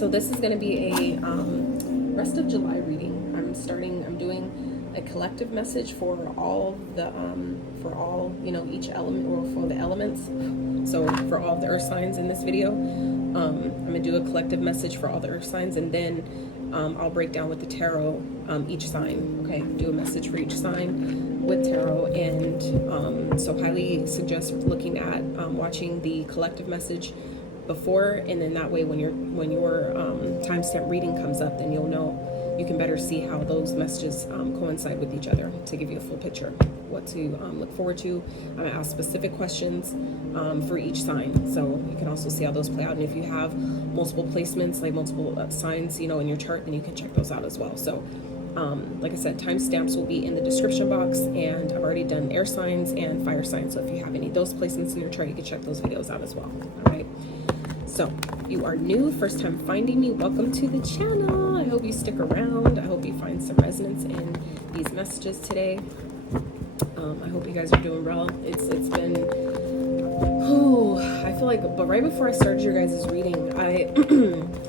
So this is going to be a rest of July reading. I'm doing a collective message for all the each element, or for the elements. So for all the earth signs in this video, I'm gonna do a collective message for all the earth signs, and then I'll break down with the tarot each sign. Okay, do a message for each sign with tarot, and so highly suggest looking at watching the collective message before, and then that way when your timestamp reading comes up, then you'll know, you can better see how those messages coincide with each other to give you a full picture what to look forward to. I'm gonna ask specific questions for each sign, so you can also see how those play out. And if you have multiple placements, like multiple signs, in your chart, then you can check those out as well. So like I said, timestamps will be in the description box, and I've already done air signs and fire signs, so if you have any of those placements in your chart, you can check those videos out as well. All right, so if you are new, first time finding me, welcome to the channel. I hope you stick around. I hope you find some resonance in these messages today. I hope you guys are doing well. It's been, I feel like, but right before I started your guys' reading,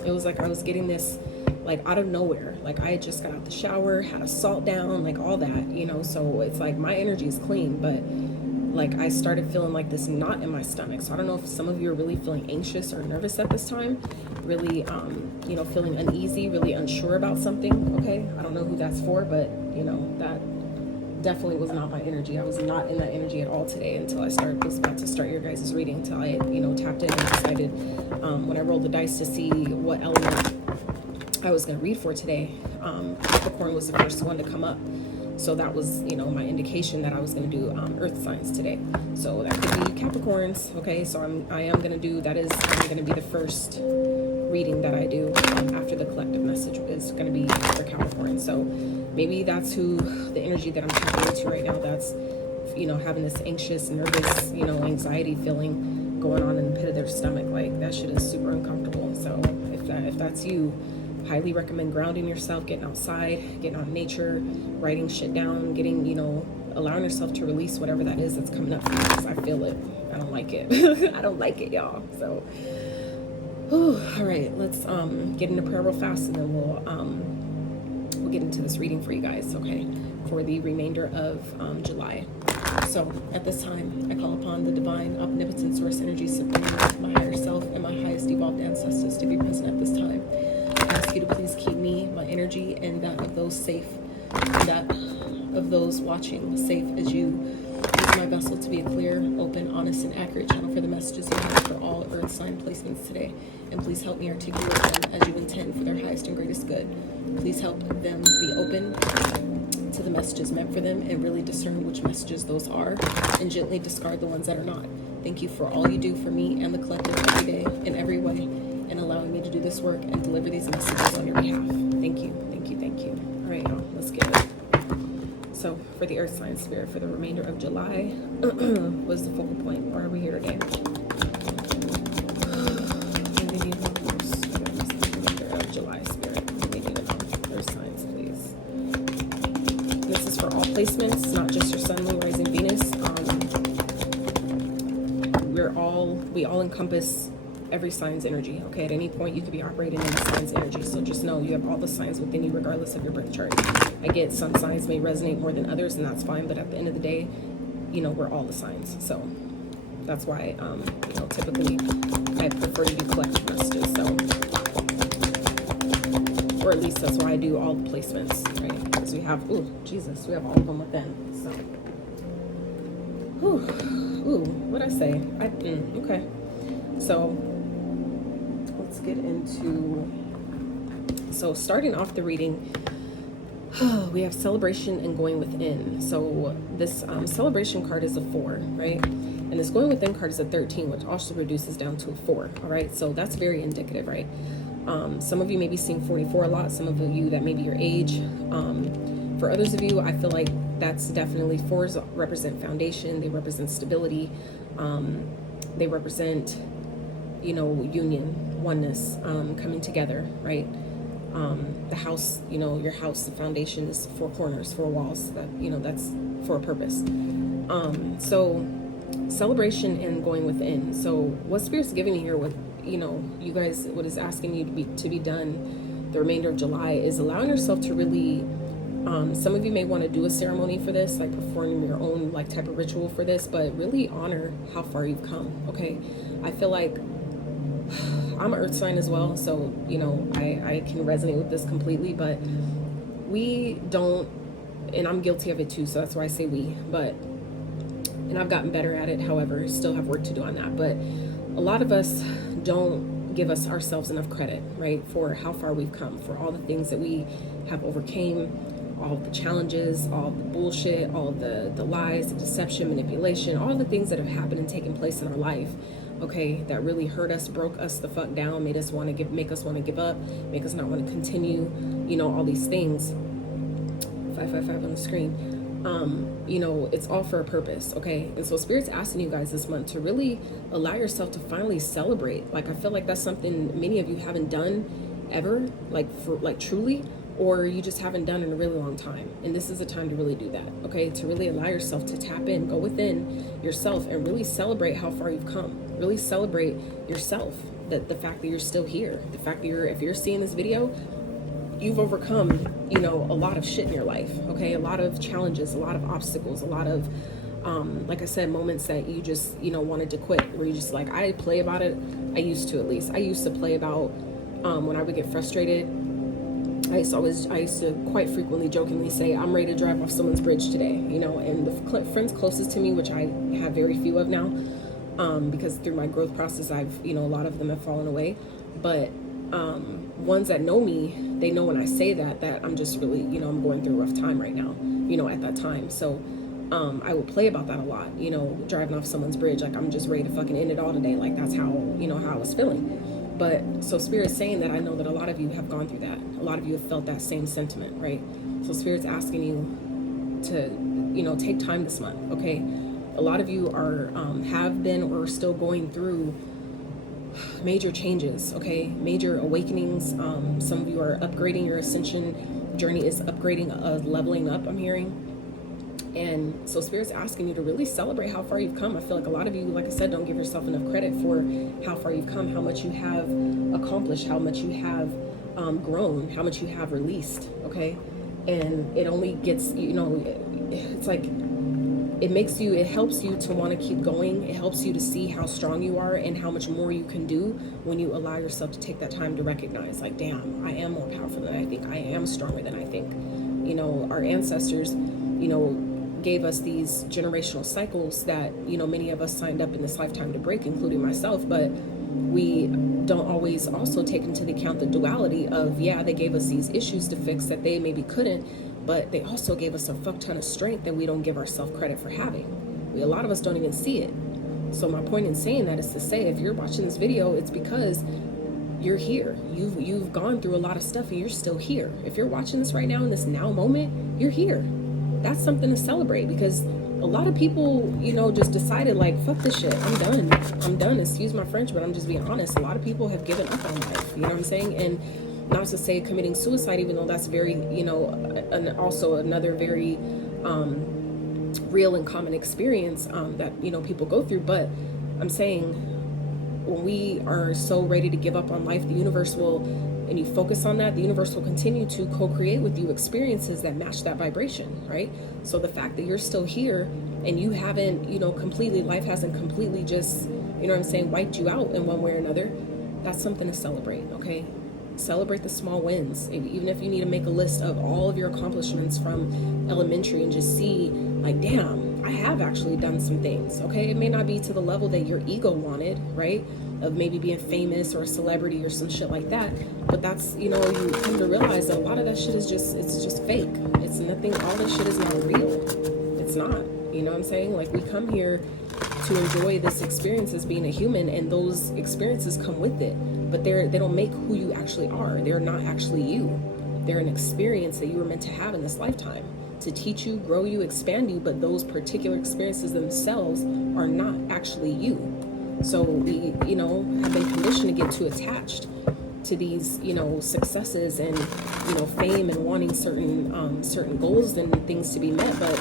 it was like I was getting this like out of nowhere. Like I had just got out the shower, had a salt down, like all that, so it's like my energy is clean, but like I started feeling like this knot in my stomach. So I don't know if some of you are really feeling anxious or nervous at this time, really feeling uneasy, really unsure about something. Okay, I don't know who that's for, but that definitely was not my energy. I was not in that energy at all today until I was about to start your guys' reading, until I tapped in and decided when I rolled the dice to see what element I was going to read for today. Capricorn was the first one to come up. So that was, my indication that I was going to do earth signs today. So that could be Capricorns. Okay, so I am going to do, I'm going to be the first reading that I do after the collective message is going to be for Capricorn. So maybe that's who the energy that I'm tapping into right now, that's, having this anxious, nervous, anxiety feeling going on in the pit of their stomach. Like that shit is super uncomfortable. So if that's you, highly recommend grounding yourself, getting outside, getting out in nature, writing shit down, getting, allowing yourself to release whatever that is that's coming up for you, because I feel it. I don't like it. I don't like it, y'all. So, all right, let's get into prayer real fast, and then we'll get into this reading for you guys, okay, for the remainder of July. So at this time, I call upon the divine, omnipotent source energy supreme, my higher self, and my highest evolved ancestors to be present at this time. I ask you to please keep me, my energy, and that of those safe, and that of those watching safe as you use my vessel to be a clear, open, honest, and accurate channel for the messages you have for all earth sign placements today. And please help me articulate them as you intend for their highest and greatest good. Please help them be open to the messages meant for them, and really discern which messages those are, and gently discard the ones that are not. Thank you for all you do for me and the collective every day in every way, and allowing me to do this work and deliver these messages on your behalf. Thank you, thank you, thank you. All right, y'all, let's get it. So for the earth sign spirit for the remainder of July, was the focal point? Why are we here today? Remainder of July spirit. We need to know earth signs, please. This is for all placements, not just your sun, moon, rising, Venus. We all encompass every sign's energy. Okay, at any point you could be operating in the sign's energy, so just know you have all the signs within you regardless of your birth chart. I get some signs may resonate more than others, and that's fine, but at the end of the day, we're all the signs. So that's why typically I prefer to do collective messages, so, or at least that's why I do all the placements, right? Because we have, we have all of them within. So what'd I say? Okay, so let's get into, so starting off the reading, we have celebration and going within. So this celebration card is a 4, right? And this going within card is a 13, which also reduces down to a 4. All right, so that's very indicative, right? Some of you may be seeing 44 a lot, some of you that may be your age. For others of you, I feel like that's definitely, 4s represent foundation, they represent stability, they represent, union, oneness, coming together, right? The house, your house, the foundation is 4 corners, 4 walls, that, that's for a purpose. So celebration and going within. So what Spirit's giving you here with, you know, you guys, what is asking you to be done the remainder of July is allowing yourself to really, some of you may want to do a ceremony for this, like perform your own like type of ritual for this, but really honor how far you've come. Okay, I feel like I'm an earth sign as well, so you know I can resonate with this completely, but we don't, and I'm guilty of it too, so that's why I say we, but, and I've gotten better at it, however, still have work to do on that, but a lot of us don't give us ourselves enough credit, right, for how far we've come, for all the things that we have overcame, all of the challenges, all of the bullshit, all of the lies, the deception, manipulation, all the things that have happened and taken place in our life, okay, that really hurt us, broke us the fuck down, made us want to make us want to give up, make us not want to continue, you know, all these things. 555 on the screen. You know, it's all for a purpose, okay? And so Spirit's asking you guys this month to really allow yourself to finally celebrate. Like, I feel like that's something many of you haven't done ever, like, for like truly, or you just haven't done in a really long time. And this is the time to really do that, okay? To really allow yourself to tap in, go within yourself and really celebrate how far you've come. Really celebrate yourself, the fact that you're still here, the fact that if you're seeing this video, you've overcome, you know, a lot of shit in your life, okay? A lot of challenges, a lot of obstacles, a lot of, like I said, moments that you just, you know, wanted to quit, where you just like, I play about it. I used to, at least. I used to play about, when I would get frustrated, I used to quite frequently jokingly say, I'm ready to drive off someone's bridge today, you know, and the friends closest to me, which I have very few of now, because through my growth process, you know, a lot of them have fallen away, but, ones that know me, they know when I say that I'm just really, you know, I'm going through a rough time right now, you know, at that time. So, I will play about that a lot, you know, driving off someone's bridge. Like, I'm just ready to fucking end it all today. Like, that's how, you know, how I was feeling. But so Spirit's saying that I know that a lot of you have gone through that. A lot of you have felt that same sentiment, right? So Spirit's asking you to, you know, take time this month. Okay. A lot of you are, have been, or are still going through major changes, okay, major awakenings. Some of you are upgrading. Your ascension journey is upgrading, leveling up, I'm hearing. And so Spirit's asking you to really celebrate how far you've come. I feel like a lot of you, like I said, don't give yourself enough credit for how far you've come, how much you have accomplished, how much you have grown, how much you have released, okay? And it only gets, you know, it's like, it helps you to want to keep going. It helps you to see how strong you are and how much more you can do when you allow yourself to take that time to recognize, like, damn, I am more powerful than I think. I am stronger than I think. You know, our ancestors, you know, gave us these generational cycles that, you know, many of us signed up in this lifetime to break, including myself, but we don't always also take into account the duality of, yeah, they gave us these issues to fix that they maybe couldn't, but they also gave us a fuck ton of strength that we don't give ourselves credit for having. A lot of us don't even see it. So my point in saying that is to say, if you're watching this video, it's because you're here. You've gone through a lot of stuff and you're still here. If you're watching this right now in this now moment, you're here. That's something to celebrate, because a lot of people, you know, just decided like, fuck this shit. I'm done. Excuse my French, but I'm just being honest. A lot of people have given up on life. You know what I'm saying? And not to say committing suicide, even though that's very, you know, also another very real and common experience that, you know, people go through. But I'm saying, when we are so ready to give up on life, the universe will, and you focus on that, the universe will continue to co-create with you experiences that match that vibration, right? So the fact that you're still here and you haven't, you know, completely, life hasn't completely just, you know what I'm saying, wiped you out in one way or another, that's something to celebrate, okay? Celebrate the small wins. Even if you need to make a list of all of your accomplishments from elementary and just see, like, damn, I have actually done some things, okay? It may not be to the level that your ego wanted, right? Of maybe being famous or a celebrity or some shit like that. But that's, you know, you come to realize that a lot of that shit is just, it's just fake. It's nothing, all this shit is not real. It's not, you know what I'm saying? Like, we come here to enjoy this experience as being a human, and those experiences come with it. But they don't make who you actually are. They're not actually you. They're an experience that you were meant to have in this lifetime, to teach you, grow you, expand you, but those particular experiences themselves are not actually you. So we, you know, have been conditioned to get too attached to these, you know, successes and, you know, fame and wanting certain goals and things to be met. But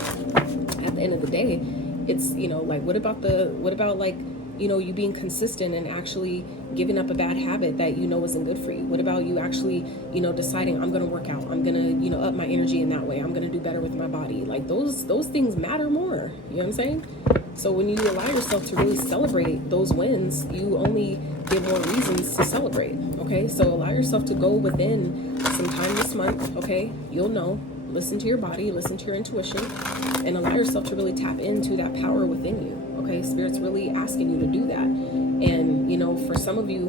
at the end of the day, it's, you know, like, what about like, you know, you being consistent and actually giving up a bad habit that you know isn't good for you? What about you actually, you know, deciding I'm going to work out, I'm going to, you know, up my energy in that way, I'm going to do better with my body? Like those things matter more. You know what I'm saying? So when you allow yourself to really celebrate those wins, you only get more reasons to celebrate. Okay, so allow yourself to go within some time this month. Okay, you'll know. Listen to your body, listen to your intuition, and allow yourself to really tap into that power within you. Okay, Spirit's really asking you to do that. And you know, for some of you,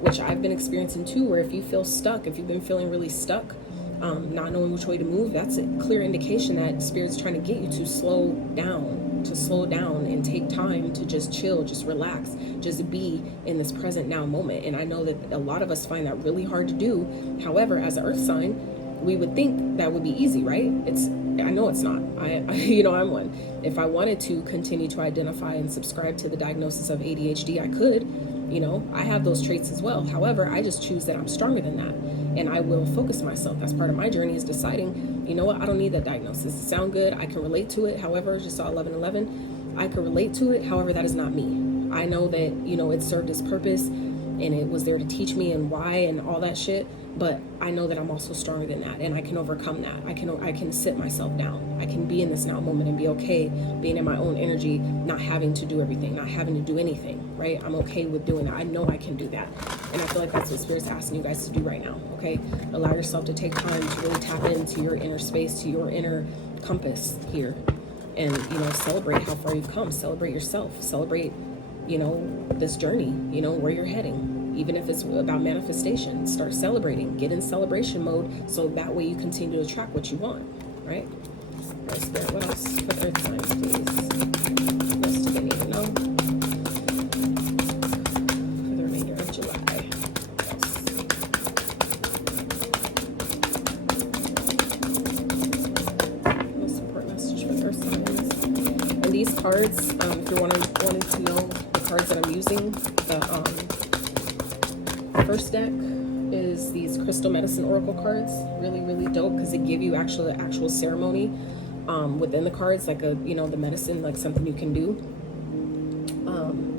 which I've been experiencing too, where if you feel stuck, if you've been feeling really stuck, not knowing which way to move, that's a clear indication that Spirit's trying to get you to slow down and take time to just chill, just relax, just be in this present now moment. And I know that a lot of us find that really hard to do. However, as an earth sign, we would think that would be easy, right? I know it's not. I you know, I'm one. If I wanted to continue to identify and subscribe to the diagnosis of ADHD, I could. You know, I have those traits as well. However, I just choose that I'm stronger than that, and I will focus myself. That's part of my journey, is deciding, you know what, I don't need that diagnosis. It sounds good. I can relate to it. However, just saw 1111. I can relate to it. However, that is not me. I know that, you know, it served its purpose and it was there to teach me and why and all that shit. But I know that I'm also stronger than that, and I can overcome that. I can sit myself down. I can be in this now moment and be okay being in my own energy, not having to do everything, not having to do anything, right? I'm okay with doing that. I know I can do that. And I feel like that's what Spirit's asking you guys to do right now, okay? Allow yourself to take time to really tap into your inner space, to your inner compass here. And, you know, celebrate how far you've come. Celebrate yourself. Celebrate, you know, this journey, you know, where you're heading. Even if it's about manifestation, start celebrating. Get in celebration mode, so that way you continue to attract what you want, right? All right, Spirit, what else for the earth signs, please? What else do they need to know for the remainder of July? Most important message for the earth signs. And these cards, if you're wanting to know the cards that I'm using, the first deck is these crystal medicine oracle cards. Really, really dope, because they give you actual ceremony within the cards, like the medicine, like something you can do.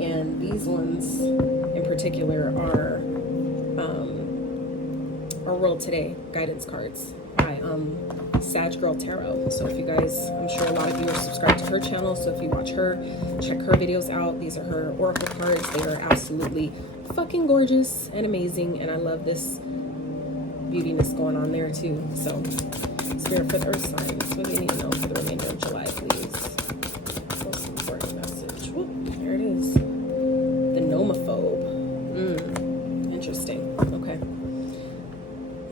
And these ones in particular are World Today guidance cards by Girl Tarot. So if you guys, I'm sure a lot of you are subscribed to her channel, so if you watch her, check her videos out. These are her oracle cards. They are absolutely fucking gorgeous and amazing, and I love this beautiness going on there too. So Spirit for the earth signs, what do you need to know for the remainder of July, please? Most important message. Whoop, there it is. The nomophobe. Interesting. Okay.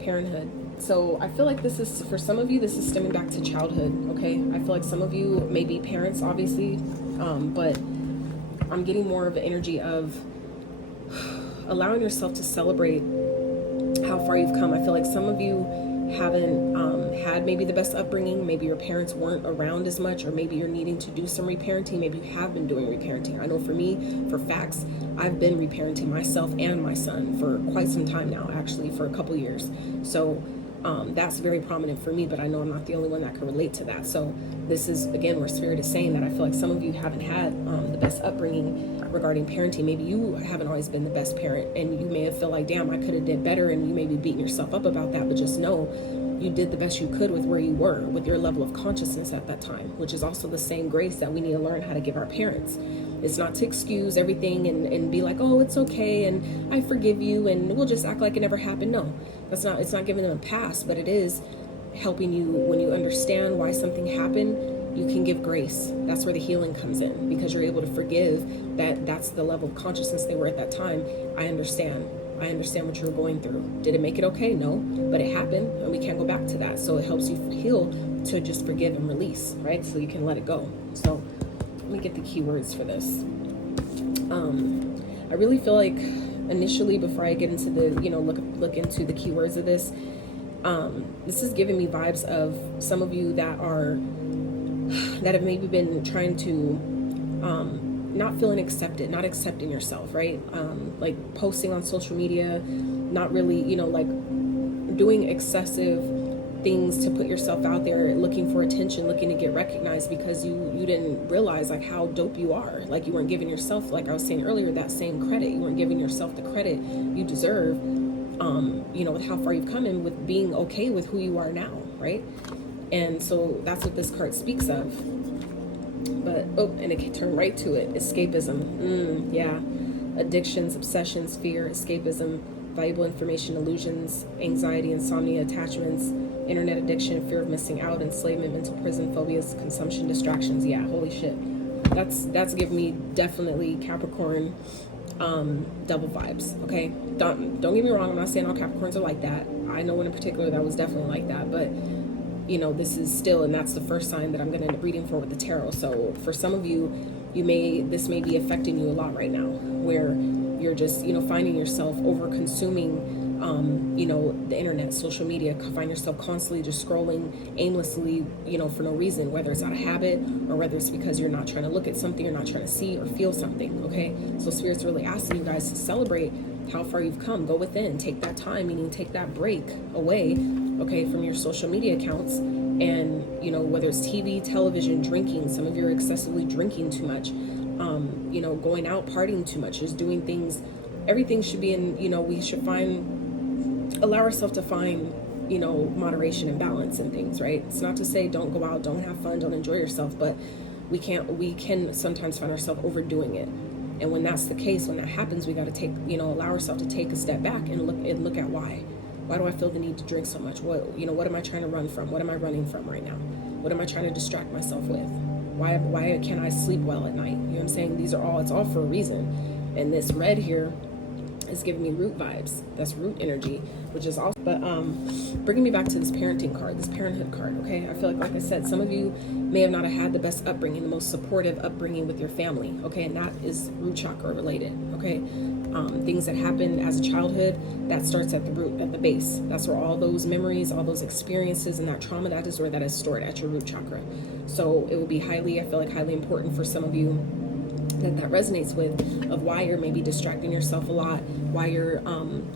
Parenthood. So I feel like this is, for some of you, this is stemming back to childhood, okay? I feel like some of you may be parents, obviously, but I'm getting more of the energy of allowing yourself to celebrate how far you've come. I feel like some of you haven't had maybe the best upbringing. Maybe your parents weren't around as much, or maybe you're needing to do some reparenting. Maybe you have been doing reparenting. I know for me, for facts, I've been reparenting myself and my son for quite some time now, actually, for a couple years. So that's very prominent for me, but I know I'm not the only one that can relate to that. So this is, again, where Spirit is saying that I feel like some of you haven't had the best upbringing regarding parenting. Maybe you haven't always been the best parent, and you may have felt like, damn, I could have did better, and you may be beating yourself up about that, but just know you did the best you could with where you were, with your level of consciousness at that time, which is also the same grace that we need to learn how to give our parents. It's not to excuse everything and be like, oh, it's okay, and I forgive you, and we'll just act like it never happened. No, that's not. It's not giving them a pass, but it is helping you when you understand why something happened. You can give grace. That's where the healing comes in, because you're able to forgive. That's the level of consciousness they were at that time. I understand what you were going through. Did it make it okay? No, but it happened, and we can't go back to that. So it helps you heal to just forgive and release, right? So you can let it go. So let me get the keywords for this. I really feel like initially, before I get into the, look into the keywords of this, this is giving me vibes of some of you that have maybe been trying to not feeling accepted, not accepting yourself, right? Like posting on social media, not really, like doing excessive things to put yourself out there, looking for attention, looking to get recognized, because you didn't realize like how dope you are. Like you weren't giving yourself, like I was saying earlier, that same credit. You weren't giving yourself the credit you deserve, you know, with how far you've come and with being okay with who you are now, right? And so that's what this card speaks of. But, oh, and it can turn right to it. Escapism. Yeah. Addictions, obsessions, fear, escapism, valuable information, illusions, anxiety, insomnia, attachments, internet addiction, fear of missing out, enslavement, mental prison, phobias, consumption, distractions. Yeah, holy shit. That's giving me definitely Capricorn double vibes, okay? Don't get me wrong, I'm not saying all Capricorns are like that. I know one in particular that was definitely like that, but you know, this is still, and that's the first sign that I'm going to end up reading for with the tarot. So for some of you, this may be affecting you a lot right now, where you're just, you know, finding yourself over consuming, you know, the internet, social media, find yourself constantly just scrolling aimlessly, you know, for no reason, whether it's out of habit or whether it's because you're not trying to look at something, you're not trying to see or feel something, okay? So Spirit's really asking you guys to celebrate how far you've come. Go within, take that time, meaning take that break away, okay, from your social media accounts. And, you know, whether it's TV, television, drinking, some of you are excessively drinking too much, you know, going out, partying too much, just doing things, everything should be in, you know, we should allow ourselves to find, you know, moderation and balance in things, right? It's not to say don't go out, don't have fun, don't enjoy yourself, but we can sometimes find ourselves overdoing it. And when that's the case, when that happens, we got to take, you know, allow ourselves to take a step back and look at why. Why do I feel the need to drink so much? What am I trying to run from? What am I running from right now? What am I trying to distract myself with? Why can't I sleep well at night? You know what I'm saying? It's all for a reason. And this red here is giving me root vibes. That's root energy, which is also, but bringing me back to this parenting card, this parenthood card, okay? I feel like I said, some of you may have not had the best upbringing, the most supportive upbringing with your family, okay? And that is root chakra related, okay? Things that happened as a childhood, that starts at the root, at the base. That's where all those memories, all those experiences and that trauma, that is where that is stored, at your root chakra. So it would be I feel like highly important for some of you that resonates with, of why you're maybe distracting yourself a lot, why you're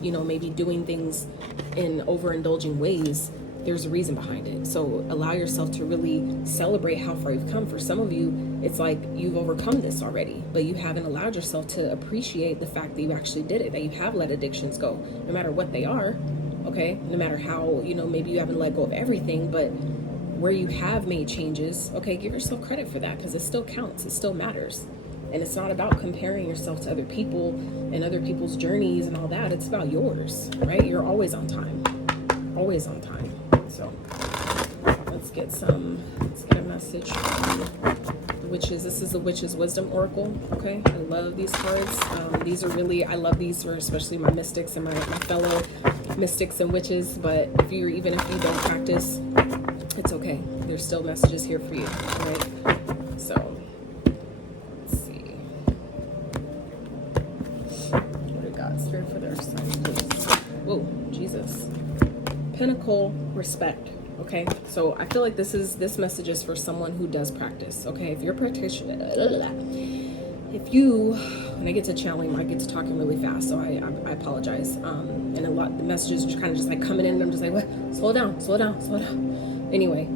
you know, maybe doing things in overindulging ways. There's a reason behind it. So allow yourself to really celebrate how far you've come. For some of you, it's like you've overcome this already, but you haven't allowed yourself to appreciate the fact that you actually did it, that you have let addictions go, no matter what they are, okay? No matter how, you know, maybe you haven't let go of everything, but where you have made changes, okay, give yourself credit for that, because it still counts, it still matters. And it's not about comparing yourself to other people and other people's journeys and all that. It's about yours, right? You're always on time, always on time. So let's get a message from the witches. This is the Witch's Wisdom Oracle, okay? I love these cards. These are really, I love these for especially my mystics and my fellow mystics and witches. But even if you don't practice, it's okay. There's still messages here for you, all right? So Spirit for their sign, please. Whoa, Jesus. Pentacle, respect. Okay, so I feel like this message is for someone who does practice. Okay, if you're a practitioner, when I get to channeling, I get to talking really fast, so I apologize. And a lot, the messages are kind of just like coming in, and I'm just like, what? Slow down. Anyway,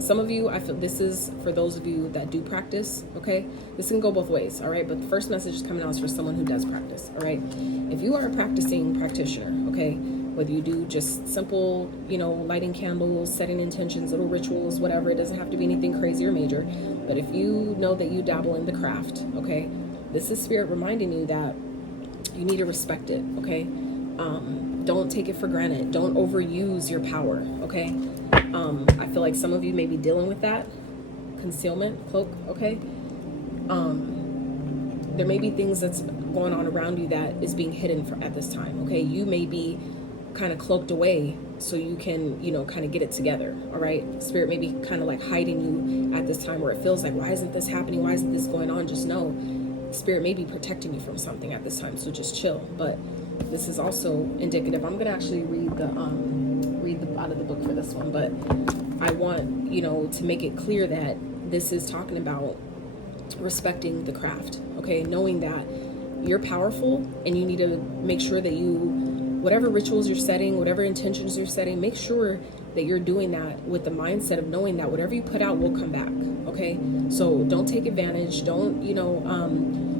some of you, I feel this is for those of you that do practice, okay? This can go both ways, all right? But the first message is coming out is for someone who does practice, all right? If you are a practicing practitioner, okay, whether you do just simple, you know, lighting candles, setting intentions, little rituals, whatever, it doesn't have to be anything crazy or major. But if you know that you dabble in the craft, okay, this is Spirit reminding you that you need to respect it, okay? Don't take it for granted. Don't overuse your power, okay? I feel like some of you may be dealing with that concealment cloak, okay? There may be things that's going on around you that is being hidden at this time, okay? You may be kind of cloaked away so you can, you know, kind of get it together, all right? Spirit may be kind of like hiding you at this time where it feels like, why isn't this happening? Why isn't this going on? Just know Spirit may be protecting you from something at this time, so just chill. But this is also indicative. I'm going to actually read out of the book for this one, but I want, you know, to make it clear that this is talking about respecting the craft, okay? Knowing that you're powerful and you need to make sure that you, whatever rituals you're setting, whatever intentions you're setting, make sure that you're doing that with the mindset of knowing that whatever you put out will come back. Okay, so don't take advantage. Don't,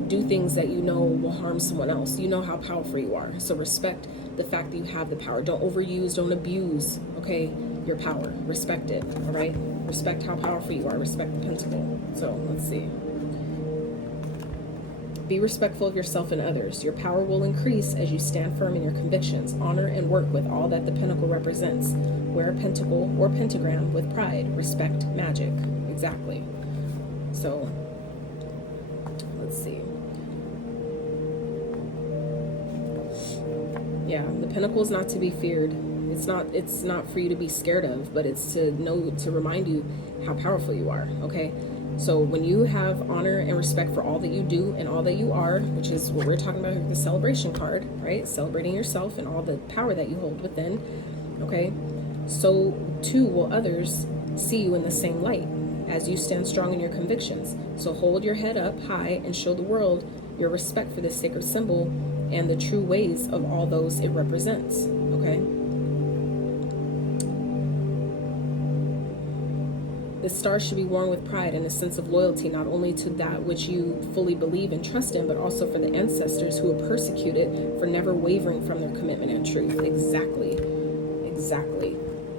do things that you know will harm someone else. You know how powerful you are, so respect the fact that you have the power. Don't overuse, don't abuse, okay, your power. Respect it. All right, respect how powerful you are. Respect the pentacle. So let's see. Be respectful of yourself and others. Your power will increase as you stand firm in your convictions. Honor and work with all that the pentacle represents. Wear a pentacle or pentagram with pride. Respect magic. Exactly. So let's see. Yeah, the pentacle is not to be feared. It's not for you to be scared of, but it's to remind you how powerful you are. Okay. So when you have honor and respect for all that you do and all that you are, which is what we're talking about here, the celebration card, right? Celebrating yourself and all the power that you hold within, okay? So too will others see you in the same light as you stand strong in your convictions. So hold your head up high and show the world your respect for this sacred symbol and the true ways of all those it represents, okay? The star should be worn with pride and a sense of loyalty, not only to that which you fully believe and trust in, but also for the ancestors who were persecuted for never wavering from their commitment and truth. Exactly.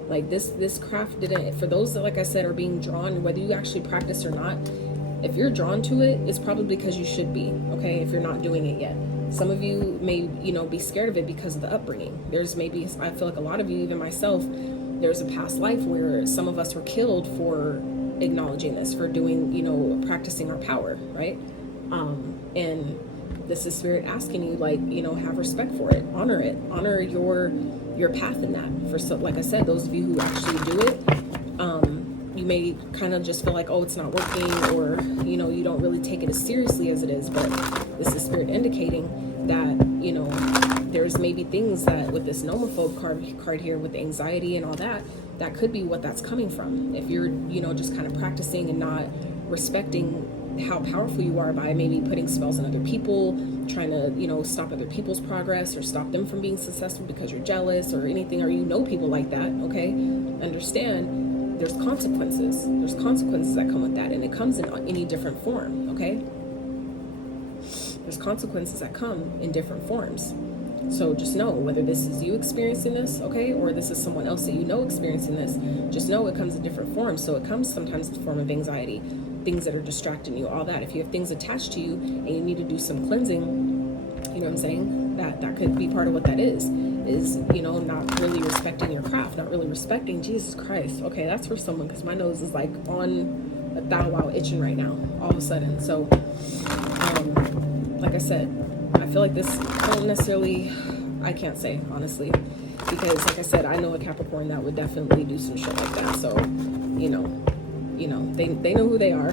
Like this craft didn't, for those that, like I said, are being drawn, whether you actually practice or not, if you're drawn to it, it's probably because you should be, okay, if you're not doing it yet. Some of you may, be scared of it because of the upbringing. There's maybe, I feel like a lot of you, even myself, there's a past life where some of us were killed for acknowledging this, for doing, practicing our power, right? And this is spirit asking you, like, have respect for it, honor your path in that. For, so, like I said, those of you who actually do it, you may kind of just feel like, oh, it's not working, or, you don't really take it as seriously as it is. But this is spirit indicating that, there's maybe things that with this nomophobe card here, with the anxiety and all that, that could be what that's coming from. If you're, just kind of practicing and not respecting how powerful you are by maybe putting spells on other people, trying to, stop other people's progress or stop them from being successful because you're jealous or anything, or people like that, okay? Understand there's consequences. There's consequences that come with that, and it comes in any different form, okay? There's consequences that come in different forms. So just know, whether this is you experiencing this, okay, or this is someone else that experiencing this, just know it comes in different forms. So it comes sometimes in the form of anxiety, things that are distracting you, all that. If you have things attached to you and you need to do some cleansing, you know what I'm saying? That could be part of what that is, not really respecting your craft, not really respecting Jesus Christ. Okay, that's for someone, because my nose is like on a thou wow itching right now, all of a sudden. So, like I said, I feel like this, I don't necessarily, I can't say, honestly, because like I said, I know a Capricorn that would definitely do some shit like that. So, they know who they are.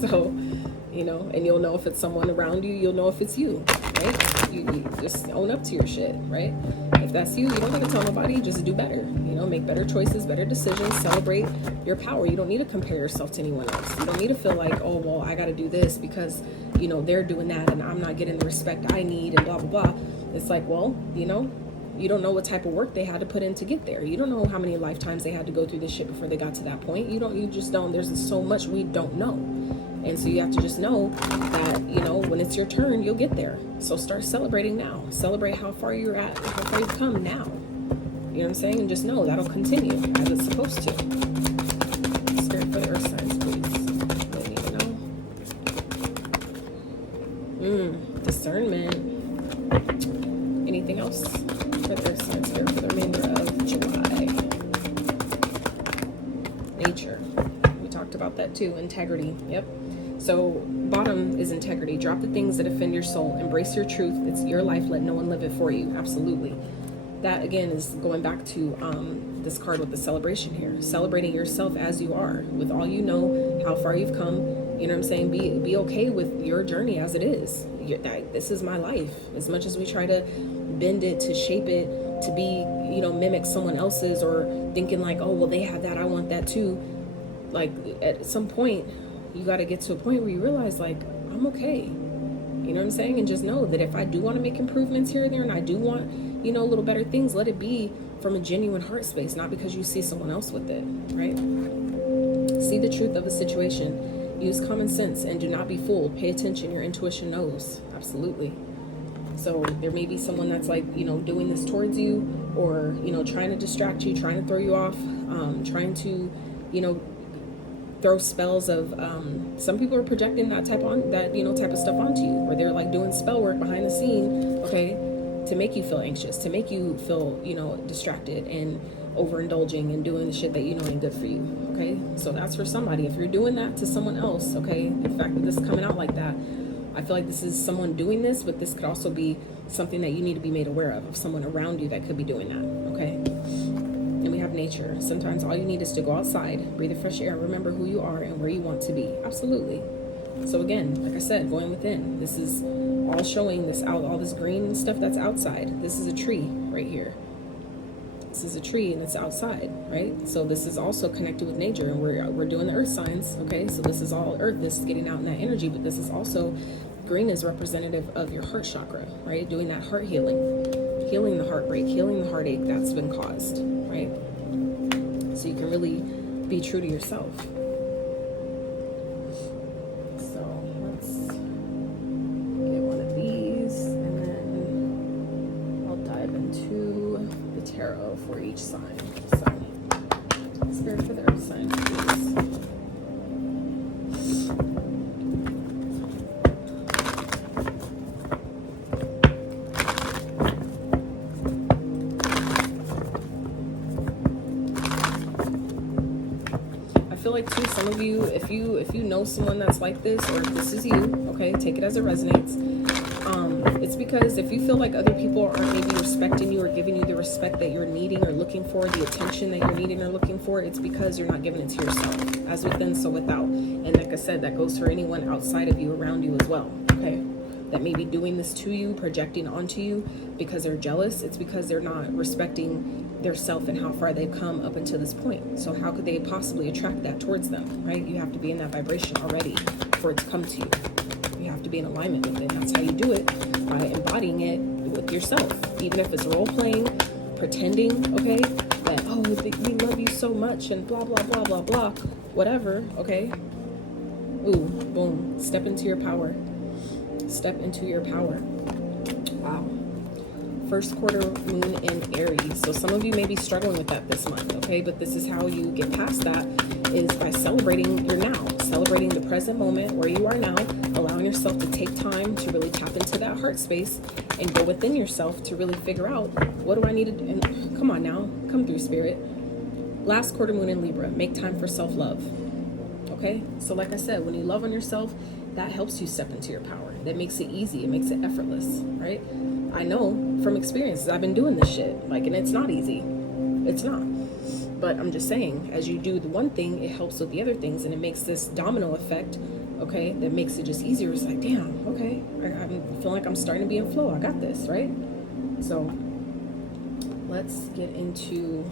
So, and you'll know if it's someone around you, you'll know if it's you, right? You just own up to your shit, right? If that's you, you don't need to tell nobody, just do better, make better choices, better decisions, celebrate your power. You don't need to compare yourself to anyone else. You don't need to feel like, oh, well, I got to do this because, they're doing that and I'm not getting the respect I need and blah, blah, blah. It's like, well, you don't know what type of work they had to put in to get there. You don't know how many lifetimes they had to go through this shit before they got to that point. You just don't, there's so much we don't know. And so you have to just know that, when it's your turn, you'll get there. So start celebrating now. Celebrate how far you're at, how far you've come now. You know what I'm saying? And just know that'll continue as it's supposed to. Spirit for the earth signs, please. They need to know. Discernment. Anything else for the earth signs here for the remainder of July? Nature. We talked about that too. Integrity. Yep. So bottom is integrity. Drop the things that offend your soul. Embrace your truth. It's your life. Let no one live it for you. Absolutely. That again is going back to this card with the celebration here. Celebrating yourself as you are, with all you know, how far you've come. You know what I'm saying? Be okay with your journey as it is. This is my life. As much as we try to bend it, to shape it, to be, mimic someone else's, or thinking like, oh, well, they have that, I want that too. Like at some point, you got to get to a point where you realize, like, I'm okay. You know what I'm saying? And just know that if I do want to make improvements here and there, and I do want, little better things, let it be from a genuine heart space, not because you see someone else with it, right? See the truth of a situation. Use common sense and do not be fooled. Pay attention. Your intuition knows. Absolutely. So there may be someone that's like, you know, doing this towards you, or, you know, trying to distract you, trying to throw you off, trying to, you know, throw spells of, some people are projecting that type of stuff onto you, where they're like doing spell work behind the scene, okay, to make you feel anxious, to make you feel, you know, distracted and overindulging and doing the shit that you know ain't good for you, okay? So that's for somebody. If you're doing that to someone else, okay, the fact that this is coming out like that, I feel like this is someone doing this, but this could also be something that you need to be made aware of someone around you that could be doing that, okay? And we have nature. Sometimes all you need is to go outside, breathe the fresh air, and remember who you are and where you want to be. Absolutely. So again, like I said, going within. This is all showing this out, all this green stuff that's outside. This is a tree right here. This is a tree and it's outside, right? So this is also connected with nature, and we're doing the earth signs, okay? So this is all earth. This is getting out in that energy, but this is also, green is representative of your heart chakra, right? Doing that heart healing, healing the heartbreak, healing the heartache that's been caused, right? So you can really be true to yourself. So let's get one of these, and then I'll dive into the tarot for each sign. So, spirit for the earth sign, please. Like too, some of you, if you know someone that's like this, or if this is you, okay, take it as it resonates. It's because if you feel like other people aren't maybe respecting you or giving you the respect that you're needing or looking for, the attention that you're needing or looking for, it's because you're not giving it to yourself. As within, so without. And like I said, that goes for anyone outside of you, around you as well, okay? That may be doing this to you, projecting onto you because they're jealous. It's because they're not respecting their self and how far they've come up until this point. So how could they possibly attract that towards them, right? You have to be in that vibration already for it to come to you. You have to be in alignment with it. That's how you do it, by embodying it with yourself. Even if it's role playing, pretending, okay, that, oh, we love you so much and blah, blah, blah, blah, blah, whatever, okay? Ooh, boom, step into your power. Step into your power. Wow. First quarter moon in Aries. So some of you may be struggling with that this month, okay? But this is how you get past that, is by celebrating your now. Celebrating the present moment where you are now, allowing yourself to take time to really tap into that heart space and go within yourself to really figure out, what do I need to do? And come on now, come through, spirit. Last quarter moon in Libra, make time for self-love, okay? So like I said, when you love on yourself, that helps you step into your power. That makes it easy. It makes it effortless, right? I know from experiences, I've been doing this shit, like, and it's not easy. It's not. But I'm just saying, as you do the one thing, it helps with the other things, and it makes this domino effect, okay, that makes it just easier. It's like, damn, okay, I feel like I'm starting to be in flow. I got this, right? So let's get into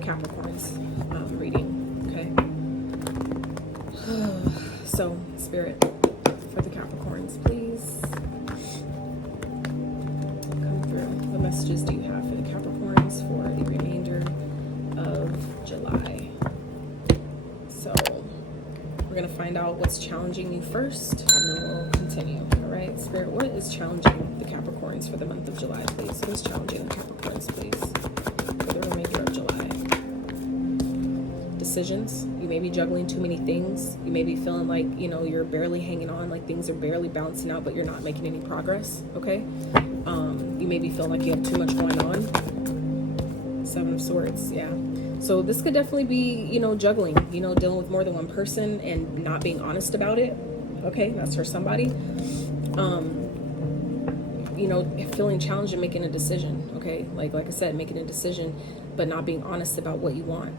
Capricorn's reading, okay? So, spirit for the Capricorns, please come through. What messages do you have for the Capricorns for the remainder of July? So, we're going to find out what's challenging you first, and then we'll continue. All right, spirit, what is challenging the Capricorns for the month of July, please? What is challenging the Capricorns, please, for the remainder of July? Decisions. You may be juggling too many things. You may be feeling like, you know, you're barely hanging on, like things are barely balancing out, but you're not making any progress, okay? You may be feeling like you have too much going on. Seven of Swords, yeah. So this could definitely be, you know, juggling, you know, dealing with more than one person and not being honest about it, okay? That's for somebody. You know, feeling challenged and making a decision, okay? Like I said, making a decision, but not being honest about what you want,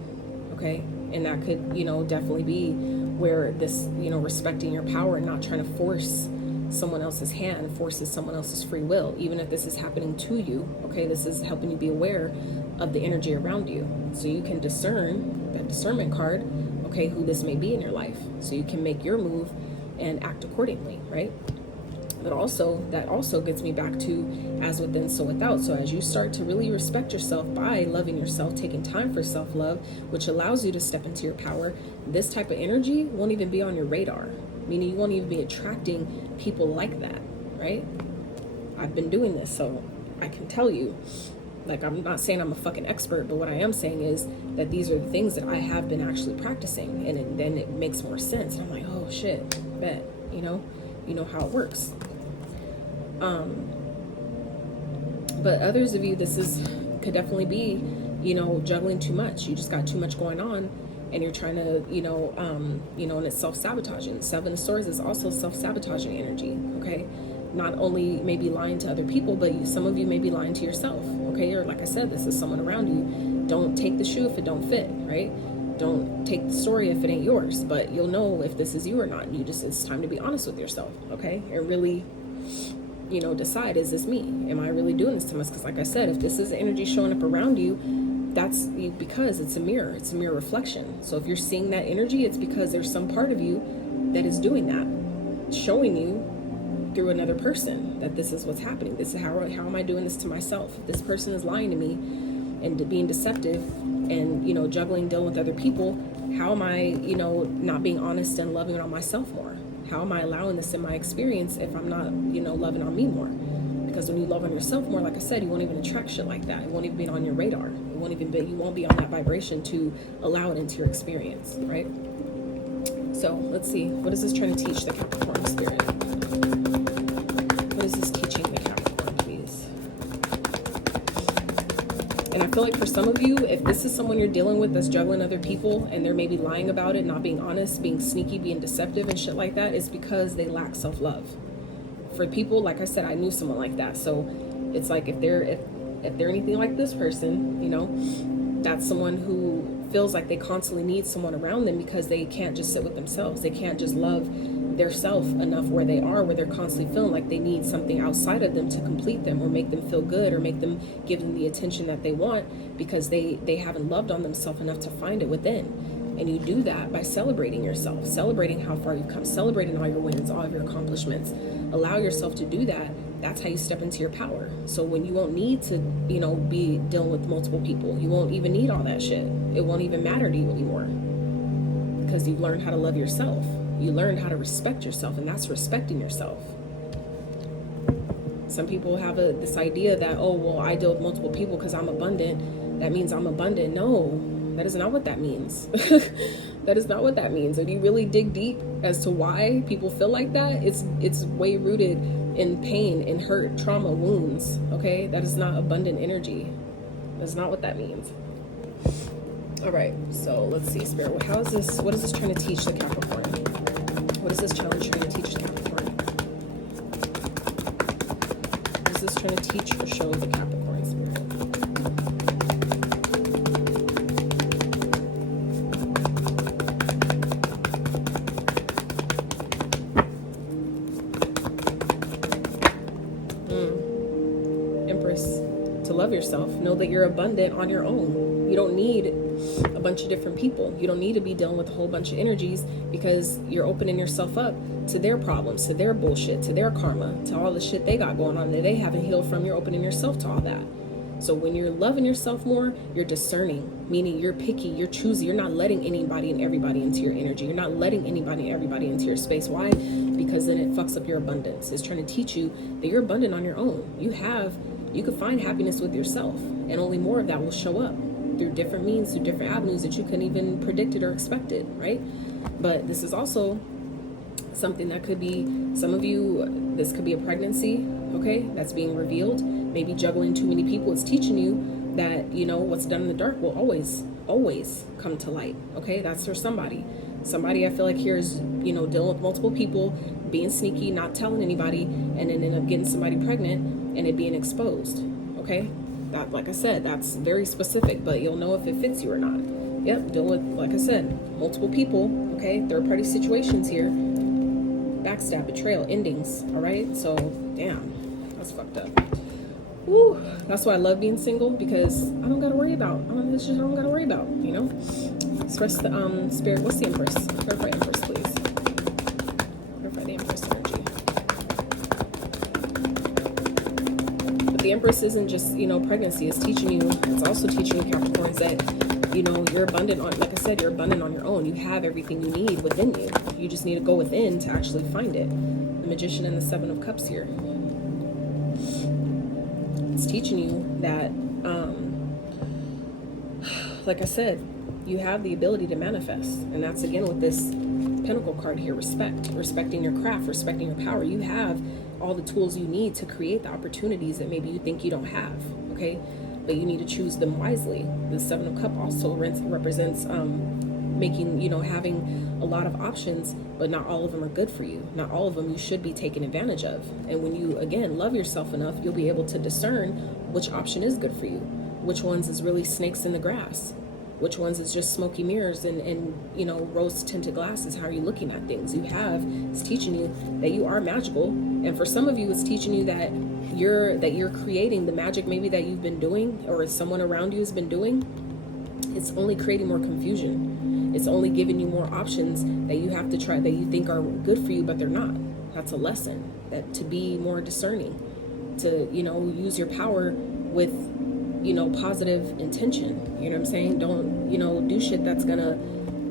okay? And that could, you know, definitely be where this, you know, respecting your power and not trying to force someone else's hand, forces someone else's free will, even if this is happening to you, okay? This is helping you be aware of the energy around you, so you can discern, that discernment card, okay, who this may be in your life, so you can make your move and act accordingly, right? But also, that also gets me back to as within, so without. So as you start to really respect yourself by loving yourself, taking time for self-love, which allows you to step into your power, this type of energy won't even be on your radar. Meaning you won't even be attracting people like that, right? I've been doing this, so I can tell you, like, I'm not saying I'm a fucking expert, but what I am saying is that these are the things that I have been actually practicing, and then it makes more sense. And I'm like, oh shit, bet, you know how it works. But others of you, could definitely be, juggling too much. You just got too much going on, and you're trying to, and it's self-sabotaging. Seven of Swords is also self-sabotaging energy, okay? Not only maybe lying to other people, but some of you may be lying to yourself, okay? Or like I said, this is someone around you. Don't take the shoe if it don't fit, right? Don't take the story if it ain't yours, but you'll know if this is you or not. It's time to be honest with yourself, okay? And really, decide, is this me? Am I really doing this to myself? Because like I said, if this is energy showing up around you, that's because it's a mirror reflection. So if you're seeing that energy, it's because there's some part of you that is doing that, showing you through another person that this is what's happening. This is how am I doing this to myself? If this person is lying to me and being deceptive and, juggling, dealing with other people, how am I, not being honest and loving on myself more? How am I allowing this in my experience if I'm not, loving on me more? Because when you love on yourself more, like I said, you won't even attract shit like that. It won't even be on your radar. You won't be on that vibration to allow it into your experience, right? So let's see. What is this trying to teach the Capricorn spirit? What is this teaching the Capricorn, please? And I feel like for some of you, if this is someone you're dealing with that's juggling other people and they're maybe lying about it, not being honest, being sneaky, being deceptive and shit like that, it's because they lack self-love. For people, like I said, I knew someone like that. So it's like if they're anything like this person, that's someone who feels like they constantly need someone around them because they can't just sit with themselves. They can't just love their self enough where they are, where they're constantly feeling like they need something outside of them to complete them or make them feel good or make them give them the attention that they want because they haven't loved on themselves enough to find it within. And you do that by celebrating yourself, celebrating how far you've come, celebrating all your wins, all of your accomplishments. Allow yourself to do that. That's how you step into your power. So when you won't need to, be dealing with multiple people, you won't even need all that shit. It won't even matter to you anymore because you've learned how to love yourself. You learned how to respect yourself, and that's respecting yourself. Some people have this idea that, oh, well, I deal with multiple people because I'm abundant. That means I'm abundant. No, that is not what that means. That is not what that means. When you really dig deep as to why people feel like that, it's way rooted in pain, in hurt, trauma, wounds, okay? That is not abundant energy. That's not what that means. All right, so let's see, Spirit. What is this trying to teach the Capricorn? What is this challenge trying to teach the Capricorn? What is this trying to teach or show the Capricorn, Spirit? Empress, to love yourself. Know that you're abundant on your own. You don't need a bunch of different people. You don't need to be dealing with a whole bunch of energies because you're opening yourself up to their problems, to their bullshit, to their karma, to all the shit they got going on that they haven't healed from. You're opening yourself to all that. So when you're loving yourself more, you're discerning, meaning you're picky, you're choosy. You're not letting anybody and everybody into your energy. You're not letting anybody and everybody into your space. Why? Because then it fucks up your abundance. It's trying to teach you that you're abundant on your own. You can find happiness with yourself, and only more of that will show up through different means, through different avenues that you couldn't even predict it or expect it, right? But this is also something that could be, some of you, this could be a pregnancy, okay, that's being revealed. Maybe juggling too many people. It's teaching you that, what's done in the dark will always come to light, okay? That's for somebody. Somebody I feel like here is, dealing with multiple people, being sneaky, not telling anybody, and then end up getting somebody pregnant and it being exposed, okay? That, like I said, that's very specific, but you'll know if it fits you or not. Yep, dealing with, like I said, multiple people, okay? Third-party situations here. Backstab, betrayal, endings, all right? So, damn, that's fucked up. Woo, that's why I love being single, because I don't gotta worry about, I don't gotta worry about, Express the, Spirit, what's the Empress? Clarify Empress, please. Clarify the Empress energy. the Empress isn't just, you know, pregnancy. It's teaching you, it's also teaching you, Capricorns, that, you know, you're abundant on, like I said, you're abundant on your own. You have everything you need within you. You just need to go within to actually find it. The Magician and the Seven of Cups here. It's teaching you that, like I said, you have the ability to manifest. And that's again with this Pentacle card here, respecting your craft, respecting your power. You have all the tools you need to create the opportunities that maybe you think you don't have, okay? But you need to choose them wisely. The Seven of Cups also represents making, you know, having a lot of options, but not all of them are good for you. Not all of them you should be taken advantage of. And when you, again, love yourself enough, you'll be able to discern which option is good for you, which ones is really snakes in the grass, which ones is just smoky mirrors and you know, rose tinted glasses. How are you looking at things? It's teaching you that you are magical. And for some of you, it's teaching you that you're creating the magic maybe that you've been doing, or someone around you has been doing. It's only creating more confusion. It's only giving you more options that you have to try, that you think are good for you, but they're not. That's a lesson, that to be more discerning, to, you know, use your power with, you know, positive intention. You know what I'm saying? Don't, you know, do shit that's gonna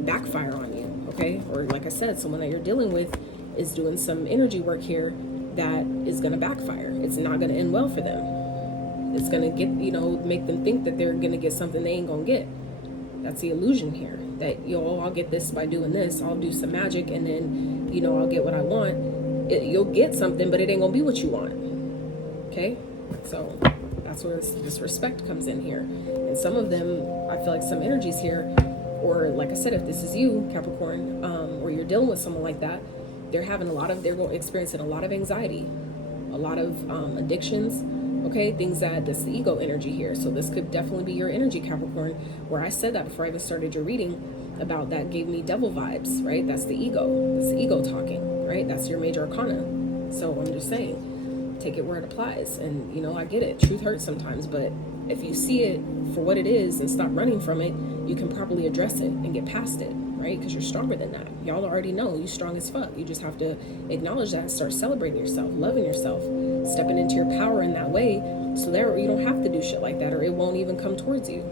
backfire on you, okay? Or like I said, someone that you're dealing with is doing some energy work here that is gonna backfire. It's not gonna end well for them. It's gonna get, you know, make them think that they're gonna get something they ain't gonna get. That's the illusion here, that, yo, I'll get this by doing this. I'll do some magic and then, you know, I'll get what I want. You'll get something, but it ain't gonna be what you want, okay? So that's where this respect comes in here. And some of them, I feel like some energies here, or like I said, if this is you, Capricorn, or you're dealing with someone like that, they're going to experience a lot of anxiety, a lot of addictions, okay? Things that's the ego energy here. So this could definitely be your energy, Capricorn, where I said that before I even started your reading about that, gave me devil vibes, right? That's the ego. That's the ego talking, right? That's your major arcana. So I'm just saying, take it where it applies. And, you know, I get it. Truth hurts sometimes, but if you see it for what it is and stop running from it, you can properly address it and get past it, right? Because you're stronger than that. Y'all already know you're strong as fuck. You just have to acknowledge that, start celebrating yourself, loving yourself, stepping into your power in that way, so there you don't have to do shit like that, or it won't even come towards you.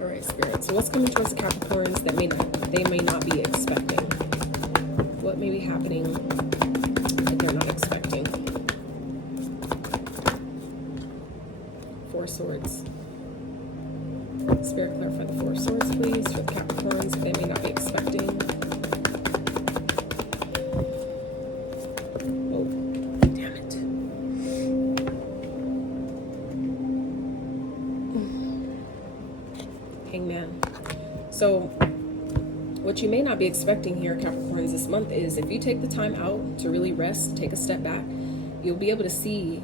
All right, Spirit. So what's coming towards the Capricorns that they may not be expecting? What may be happening that they're not expecting? Four Swords. Spirit, clarify the Four Swords, please, for the Capricorns that they may not be expecting. Oh, damn it. Hangman. So, what you may not be expecting here, Capricorns, this month is if you take the time out to really rest, take a step back, you'll be able to see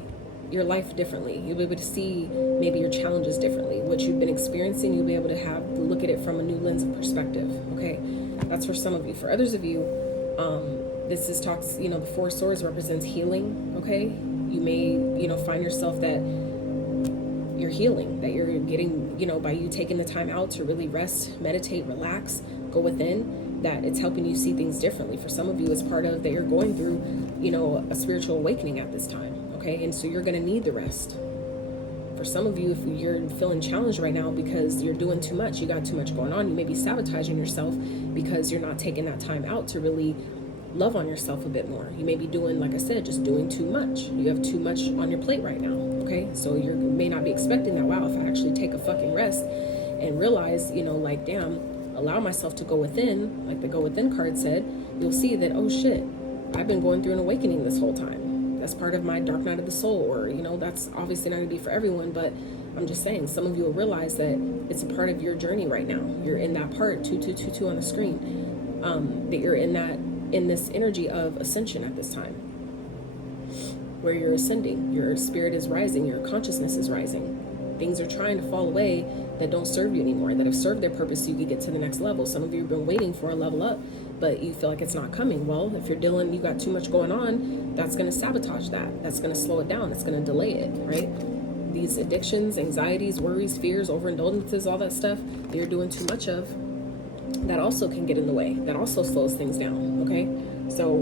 your life differently. You'll be able to see maybe your challenges differently. What you've been experiencing, you'll be able to look at it from a new lens of perspective. Okay, that's for some of you. For others of you, this is talks. You know, the Four Swords represents healing. Okay, you may, you know, find yourself that you're healing, that you're getting, you know, by you taking the time out to really rest, meditate, relax, go within, that it's helping you see things differently. For some of you, it's part of that you're going through, you know, a spiritual awakening at this time. Okay, and so you're going to need the rest. For some of you, if you're feeling challenged right now because you're doing too much, you got too much going on, you may be sabotaging yourself because you're not taking that time out to really love on yourself a bit more. You may be doing, like I said, just doing too much. You have too much on your plate right now. Okay, so you may not be expecting that. Wow, if I actually take a fucking rest and realize, you know, like, damn, allow myself to go within, like the Go Within card said, you'll see that, oh shit, I've been going through an awakening this whole time. That's part of my dark night of the soul, or, you know, that's obviously not going to be for everyone, but I'm just saying, some of you will realize that it's a part of your journey right now. You're in that part, 2222 on the screen, that you're in this energy of ascension at this time, where you're ascending, your spirit is rising, your consciousness is rising. Things are trying to fall away that don't serve you anymore, that have served their purpose so you could get to the next level. Some of you have been waiting for a level up, but you feel like it's not coming. Well, if you got too much going on, that's going to sabotage that. That's going to slow it down. It's going to delay it, right? These addictions, anxieties, worries, fears, overindulgences, all that stuff that you're doing too much of, that also can get in the way. That also slows things down, okay? So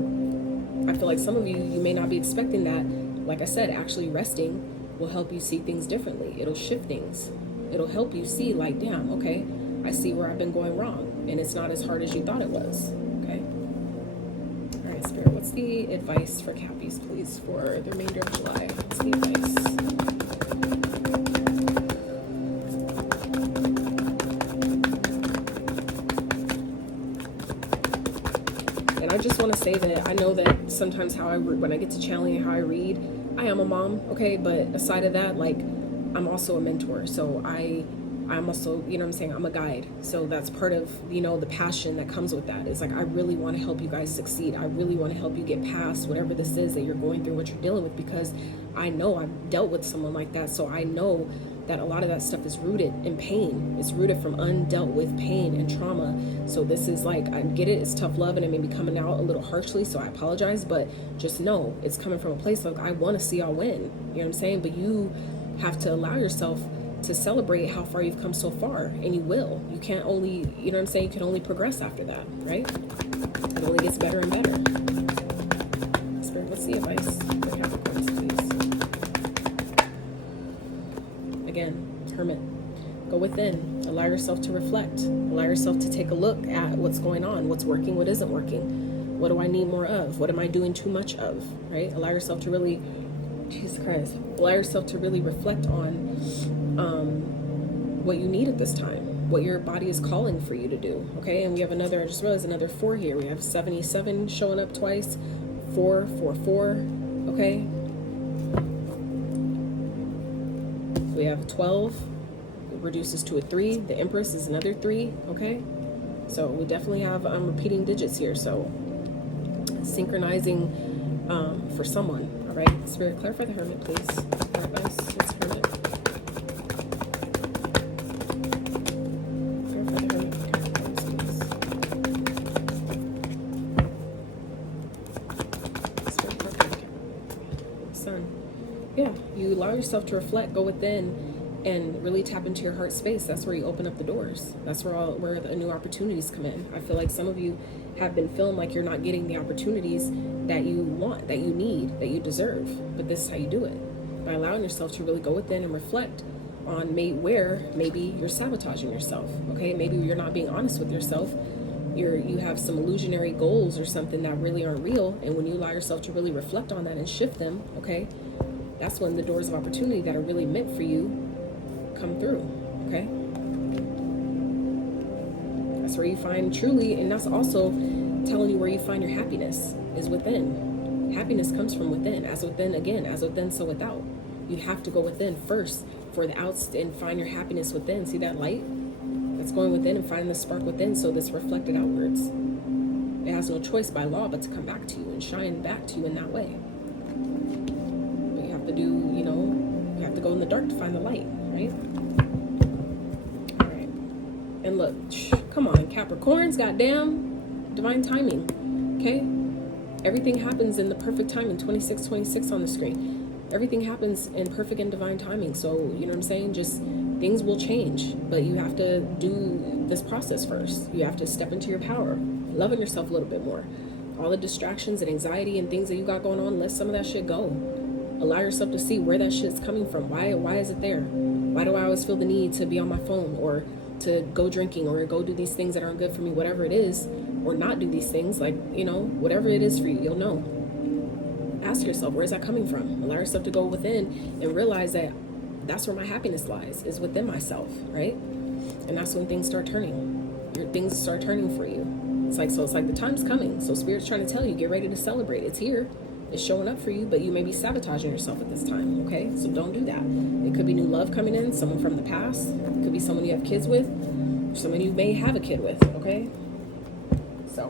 I feel like some of you may not be expecting that. like I said, actually resting will help you see things differently. It'll shift things. It'll help you see like, damn, okay, I see where I've been going wrong, and it's not as hard as you thought it was. Okay. All right, Spirit, what's the advice for Cappies, please, for the remainder of July? What's the advice? And I just want to say that I know that sometimes when I get to channeling how I read, I am a mom, okay, but aside of that, like, I'm also a mentor. So I'm also, you know what I'm saying, I'm a guide. So that's part of, you know, the passion that comes with that. It's like, I really want to help you guys succeed. I really want to help you get past whatever this is that you're going through, what you're dealing with, because I know I've dealt with someone like that. So I know that a lot of that stuff is rooted in pain. It's rooted from undealt with pain and trauma. So this is like, I get it, it's tough love, and it may be coming out a little harshly, so I apologize, but just know it's coming from a place like, I want to see y'all win. You know what I'm saying? But you have to allow yourself to celebrate how far you've come so far, and you will. You can't only, you know what I'm saying, you can only progress after that, right? It only gets better and better. Spirit, what's the advice for Capricorns, please? Again, Hermit. Go within. Allow yourself to reflect. Allow yourself to take a look at what's going on, what's working, what isn't working. What do I need more of? What am I doing too much of, right? Allow yourself to really, Jesus Christ, allow yourself to really reflect on what you need at this time, what your body is calling for you to do, okay? And we have another, I just realized another 4 here. We have 77 showing up twice, 4, 4, 4, okay? We have 12, it reduces to a 3. The Empress is another 3, okay? So we definitely have repeating digits here, so synchronizing for someone, all right? Spirit, clarify the Hermit, please. For us, it's Hermit. You allow yourself to reflect, go within, and really tap into your heart space. That's where you open up the doors. That's where the new opportunities come in. I feel like some of you have been feeling like you're not getting the opportunities that you want, that you need, that you deserve. But this is how you do it, by allowing yourself to really go within and reflect on where maybe you're sabotaging yourself. Okay, maybe you're not being honest with yourself. You have some illusionary goals or something that really aren't real. And when you allow yourself to really reflect on that and shift them, okay, that's when the doors of opportunity that are really meant for you come through, okay? That's where you find truly, and that's also telling you where you find your happiness is within. Happiness comes from within. As within, again, as within, so without. You have to go within first for the outs and find your happiness within. See that light? That's going within and find the spark within, so that's reflected outwards. It has no choice by law but to come back to you and shine back to you in that way. To do, you know, you have to go in the dark to find the light, right? All right. And look, come on, Capricorns, goddamn, divine timing, okay? Everything happens in the perfect timing. 26 on the screen. Everything happens in perfect and divine timing. So, you know what I'm saying? Just things will change, but you have to do this process first. You have to step into your power, loving yourself a little bit more. All the distractions and anxiety and things that you got going on, let some of that shit go. Allow yourself to see where that shit's coming from. Why is it there? Why do I always feel the need to be on my phone, or to go drinking, or go do these things that aren't good for me, whatever it is, or not do these things, like, you know, whatever it is for you, you'll know. Ask yourself, where's that coming from? Allow yourself to go within and realize that that's where my happiness lies, is within myself, right? And that's when things start turning. Things start turning for you. It's like the time's coming. So Spirit's trying to tell you, get ready to celebrate. It's here. It's showing up for you, but you may be sabotaging yourself at this time, okay? So don't do that. It could be new love coming in, someone from the past. It could be someone you have kids with, someone you may have a kid with, okay? So,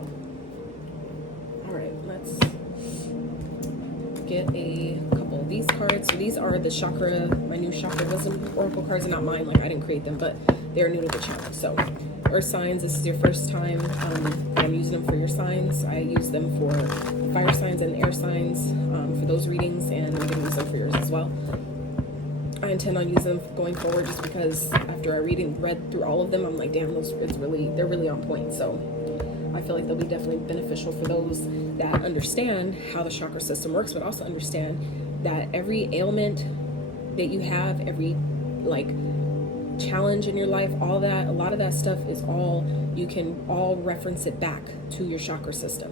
all right, let's get a couple of these cards. So these are the chakra, my new chakra wisdom oracle cards. Are not mine, like I didn't create them, but they're new to the channel. So earth signs, this is your first time. I'm using them for your signs. I use them for fire signs and air signs for those readings, and I'm going to use them for yours as well. I intend on using them going forward, just because after I read through all of them, I'm like, damn, they're really on point. So I feel like they'll be definitely beneficial for those that understand how the chakra system works, but also understand that every ailment that you have, every like challenge in your life, all that, a lot of that stuff is all, you can all reference it back to your chakra system.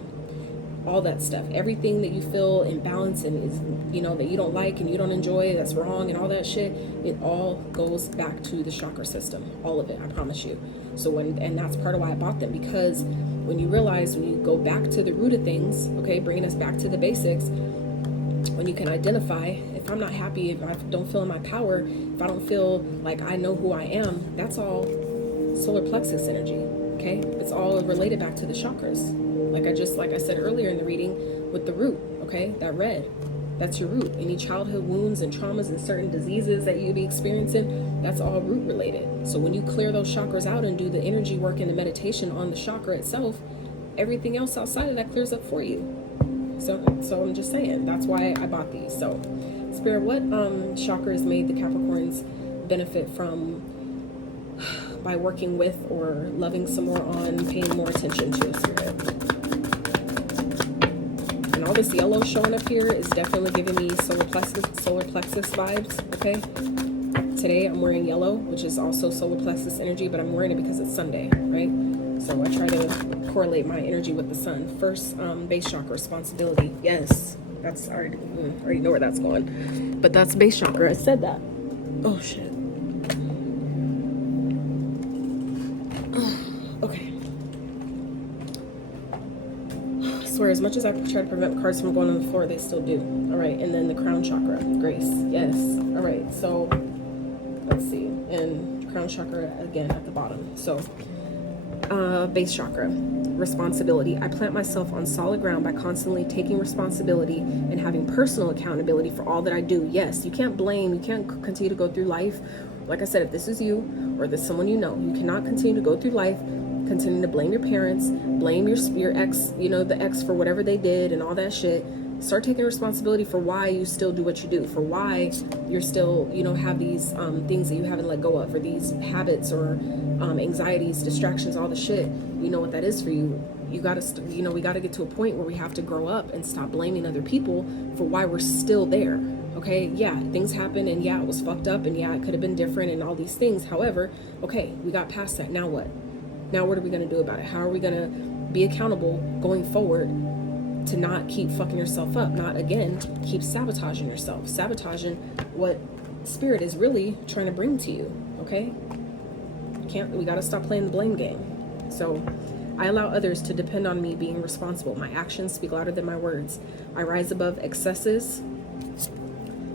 All that stuff, everything that you feel imbalance and is, you know, that you don't like and you don't enjoy, that's wrong and all that shit, it all goes back to the chakra system, all of it, I promise you. So and that's part of why I bought them, because when you realize, when you go back to the root of things, okay, bringing us back to the basics, when you can identify, if I'm not happy, if I don't feel in my power, if I don't feel like I know who I am, that's all solar plexus energy, okay? It's all related back to the chakras. Like I said earlier in the reading with the root, okay? That red, that's your root. Any childhood wounds and traumas and certain diseases that you'd be experiencing, that's all root related. So when you clear those chakras out and do the energy work and the meditation on the chakra itself, everything else outside of that clears up for you. So I'm just saying, that's why I bought these. So Spirit, what chakras made the Capricorns benefit from by working with or loving some more on, paying more attention to, Spirit? And all this yellow showing up here is definitely giving me solar plexus vibes, okay? Today I'm wearing yellow, which is also solar plexus energy, but I'm wearing it because it's Sunday, right? So I try to correlate my energy with the sun. First, base chakra, responsibility. Yes, that's already know where that's going. But that's base chakra. I said that. Oh, shit. Okay. I swear, as much as I try to prevent cards from going on the floor, they still do. All right, and then the crown chakra, grace. Yes. All right, so let's see. And crown chakra again at the bottom. So base chakra, responsibility. I plant myself on solid ground by constantly taking responsibility and having personal accountability for all that I do. Yes, you can't blame, you can't continue to go through life. Like I said, if this is you or this someone you know, you cannot continue to go through life continue to blame your parents, blame your ex, you know, the ex for whatever they did and all that shit. Start taking responsibility for why you still do what you do, for why you're still, you know, have these things that you haven't let go of, or these habits or anxieties, distractions, all the shit. You know what that is for you. You gotta, you know, we gotta get to a point where we have to grow up and stop blaming other people for why we're still there. Okay, yeah, things happen, and yeah, it was fucked up, and yeah, it could have been different, and all these things. However, okay, we got past that. Now what? Now what are we gonna do about it? How are we gonna be accountable going forward to not keep fucking yourself up, not again keep sabotaging yourself, sabotaging what spirit is really trying to bring to you? Okay, we got to stop playing the blame game. So I allow others to depend on me being responsible. My actions speak louder than my words. I rise above excesses,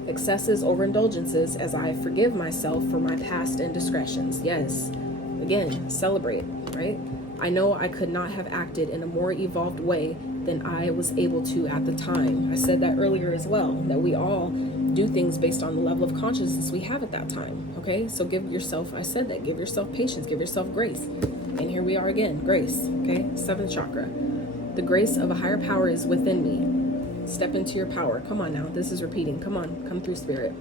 overindulgences, as I forgive myself for my past indiscretions. Yes, again, celebrate, right? I know I could not have acted in a more evolved way than I was able to at the time. I said that earlier as well, that we all do things based on the level of consciousness we have at that time, okay? So give yourself, I said that, give yourself patience, give yourself grace. And here we are again, grace, okay? 7th chakra. The grace of a higher power is within me. Step into your power. Come on now, this is repeating. Come on, come through, spirit.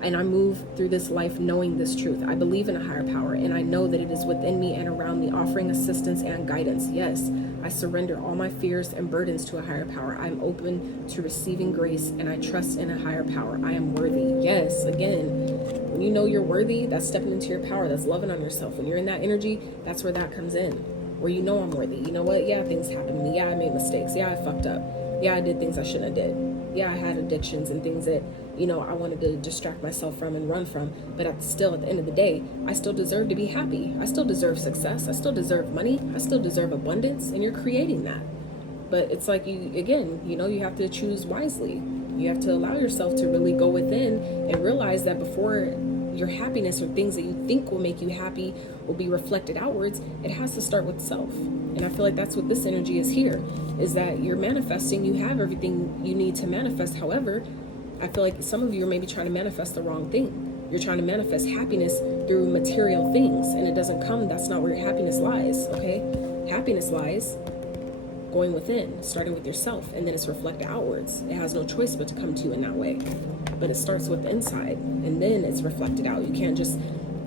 And I move through this life knowing this truth. I believe in a higher power, and I know that it is within me and around me, offering assistance and guidance. Yes, I surrender all my fears and burdens to a higher power. I'm open to receiving grace, and I trust in a higher power. I am worthy. Yes, again, when you know you're worthy, that's stepping into your power. That's loving on yourself. When you're in that energy, that's where that comes in. Where you know I'm worthy. You know what? Yeah, things happen to me. Yeah, I made mistakes. Yeah, I fucked up. Yeah, I did things I shouldn't have did. Yeah, I had addictions and things that, you know, I wanted to distract myself from and run from. But still, at the end of the day, I still deserve to be happy. I still deserve success. I still deserve money. I still deserve abundance. And you're creating that. But it's like, you, again, you know, you have to choose wisely. You have to allow yourself to really go within and realize that before your happiness or things that you think will make you happy will be reflected outwards, it has to start with self. And I feel like that's what this energy is here, is that you're manifesting, you have everything you need to manifest. However, I feel like some of you are maybe trying to manifest the wrong thing. You're trying to manifest happiness through material things, and it doesn't come, that's not where your happiness lies, okay? Happiness lies going within, starting with yourself, and then it's reflected outwards. It has no choice but to come to you in that way. But it starts with the inside, and then it's reflected out. You can't just,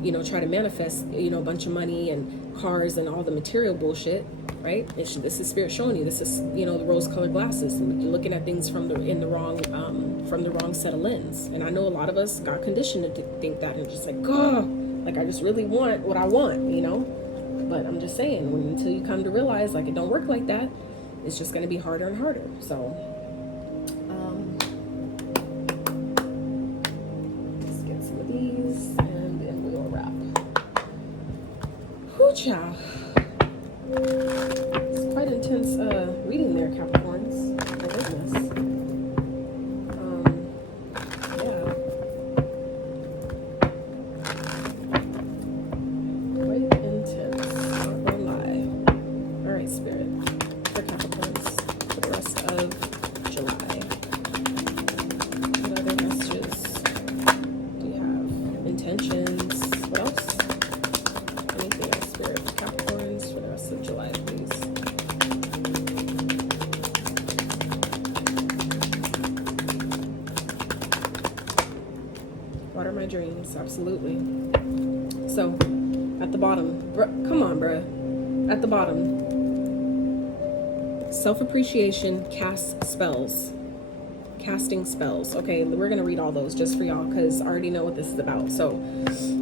you know, try to manifest, you know, a bunch of money and cars and all the material bullshit, right? This is spirit showing you. This is, you know, the rose-colored glasses. You're looking at things from in the wrong from the wrong set of lens. And I know a lot of us got conditioned to think that and just like, oh, like I just really want what I want, you know? But I'm just saying, until you come to realize like it don't work like that, it's just going to be harder and harder. So let's get some of these and then we'll wrap. Whoo, child. It's quite intense reading there, Capricorns. My goodness. Yeah. Quite intense. Not gonna lie. Alright, Spirit. For Capricorns for the rest of July. What other messages do you have? Intentions. What else? Anything else, Spirit? For Capricorns for the rest of July, please. What are my dreams? Absolutely. So, at the bottom, come on, bruh. At the bottom, self-appreciation casts spells. Casting spells. Okay, we're going to read all those just for y'all because I already know what this is about. So,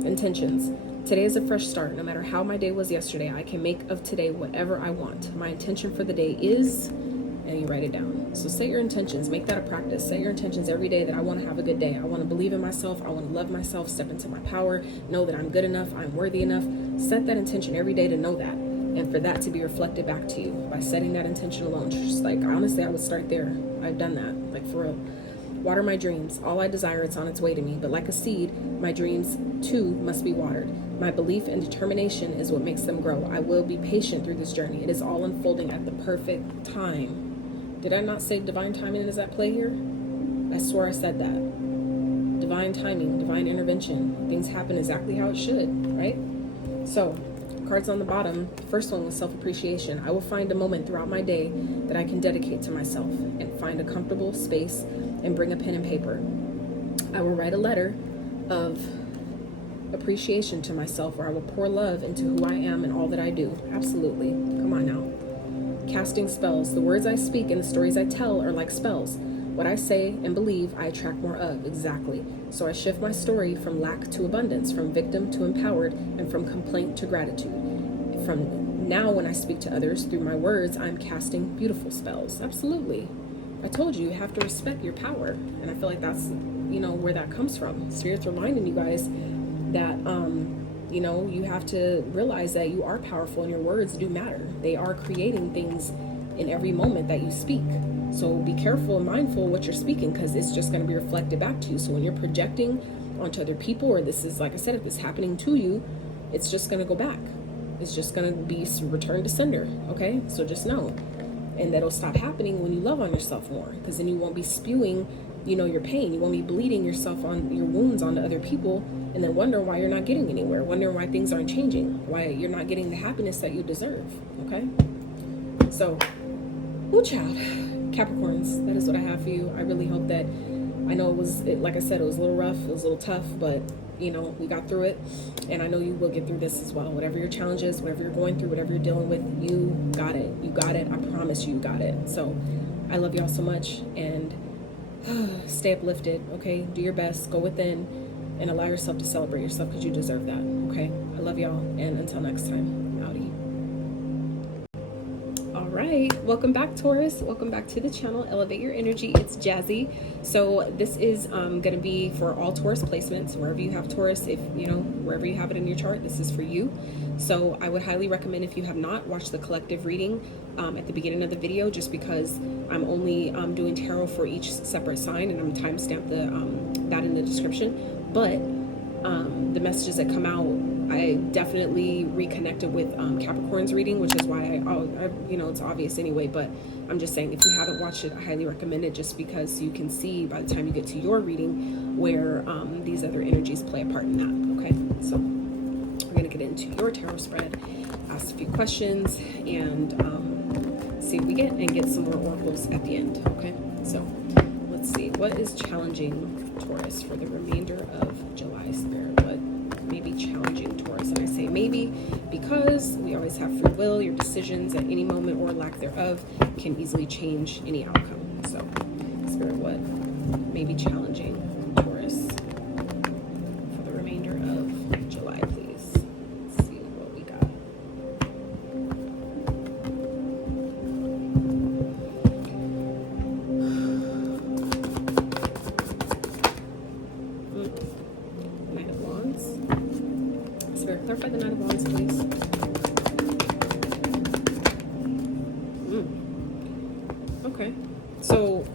intentions. Today is a fresh start. No matter how my day was yesterday, I can make of today whatever I want. My intention for the day is, and you write it down. So set your intentions. Make that a practice. Set your intentions every day that I want to have a good day. I want to believe in myself. I want to love myself. Step into my power. Know that I'm good enough. I'm worthy enough. Set that intention every day to know that. And for that to be reflected back to you by setting that intention alone. Just like, honestly, I would start there. I've done that. Like, for real. Water my dreams. All I desire, it's on its way to me. But like a seed, my dreams too must be watered. My belief and determination is what makes them grow. I will be patient through this journey. It is all unfolding at the perfect time. Did I not say divine timing is at play here? I swore I said that. Divine timing, divine intervention. Things happen exactly how it should, right? So, cards on the bottom. First one was self-appreciation. I will find a moment throughout my day that I can dedicate to myself and find a comfortable space and bring a pen and paper. I will write a letter of appreciation to myself where I will pour love into who I am and all that I do. Absolutely. Come on now. Casting spells. The words I speak and the stories I tell are like spells. What I say and believe, I attract more of. Exactly. So I shift my story from lack to abundance, from victim to empowered, and from complaint to gratitude. From now, when I speak to others through my words, I'm casting beautiful spells. Absolutely. I told you, you have to respect your power. And I feel like that's, you know, where that comes from. Spirit's reminding you guys that, you know, you have to realize that you are powerful and your words do matter. They are creating things in every moment that you speak. So be careful and mindful what you're speaking, because it's just going to be reflected back to you. So when you're projecting onto other people, or this is, like I said, if it's happening to you, it's just going to go back. It's just going to be returned to sender. Okay, so just know. And that'll stop happening when you love on yourself more, because then you won't be spewing, you know, your pain. You won't be bleeding yourself on your wounds onto other people, and then wonder why you're not getting anywhere, wondering why things aren't changing, why you're not getting the happiness that you deserve. Okay, so, ooh, child, Capricorns, that is what I have for you. I really hope that, I know like I said, it was a little rough, it was a little tough, but you know, we got through it, and I know you will get through this as well. Whatever your challenge is, whatever you're going through, whatever you're dealing with, you got it. You got it. I promise you got it. So I love y'all so much, and stay uplifted, okay? Do your best, go within, and allow yourself to celebrate yourself, because you deserve that, okay? I love y'all, and until next time, outie. All right, welcome back, Taurus. Welcome back to the channel, Elevate Your Energy. It's Jazzy. So this is going to be for all Taurus placements. Wherever you have Taurus, if you know, wherever you have it in your chart, this is for you. So I would highly recommend, if you have not, watch the collective reading at the beginning of the video, just because I'm only doing tarot for each separate sign, and I'm timestamped that in the description. But the messages that come out, I definitely reconnected with Capricorn's reading, which is why I you know, it's obvious anyway, but I'm just saying, if you haven't watched it, I highly recommend it, just because you can see by the time you get to your reading where these other energies play a part in that. Okay, so we're going to get into your tarot spread, ask a few questions, and see what we get, and get some more oracles at the end. Okay, so let's see, what is challenging Taurus for the remainder of July, Spirit? What may be challenging Taurus? And I say maybe because we always have free will. Your decisions at any moment, or lack thereof, can easily change any outcome. So, Spirit, what may be challenging, Taurus, for the remainder of July, please. Let's see what we got. Knight of Wands. Spirit, clarify the Knight of Wands, please. Okay, so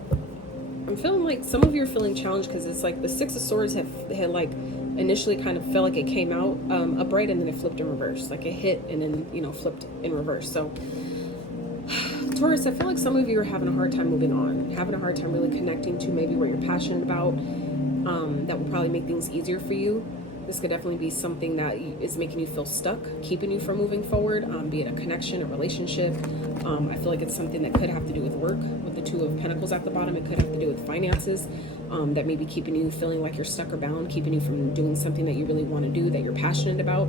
I'm feeling like some of you are feeling challenged because it's like the Six of Swords had like initially kind of felt like it came out upright and then it flipped in reverse, like it hit and then, you know, flipped in reverse. So Taurus, I feel like some of you are having a hard time moving on, having a hard time really connecting to maybe what you're passionate about. That will probably make things easier for you. This could definitely be something that is making you feel stuck, keeping you from moving forward, be it a connection, a relationship. I feel like it's something that could have to do with work, with the Two of Pentacles at the bottom. It could have to do with finances, that may be keeping you feeling like you're stuck or bound, keeping you from doing something that you really want to do, that you're passionate about.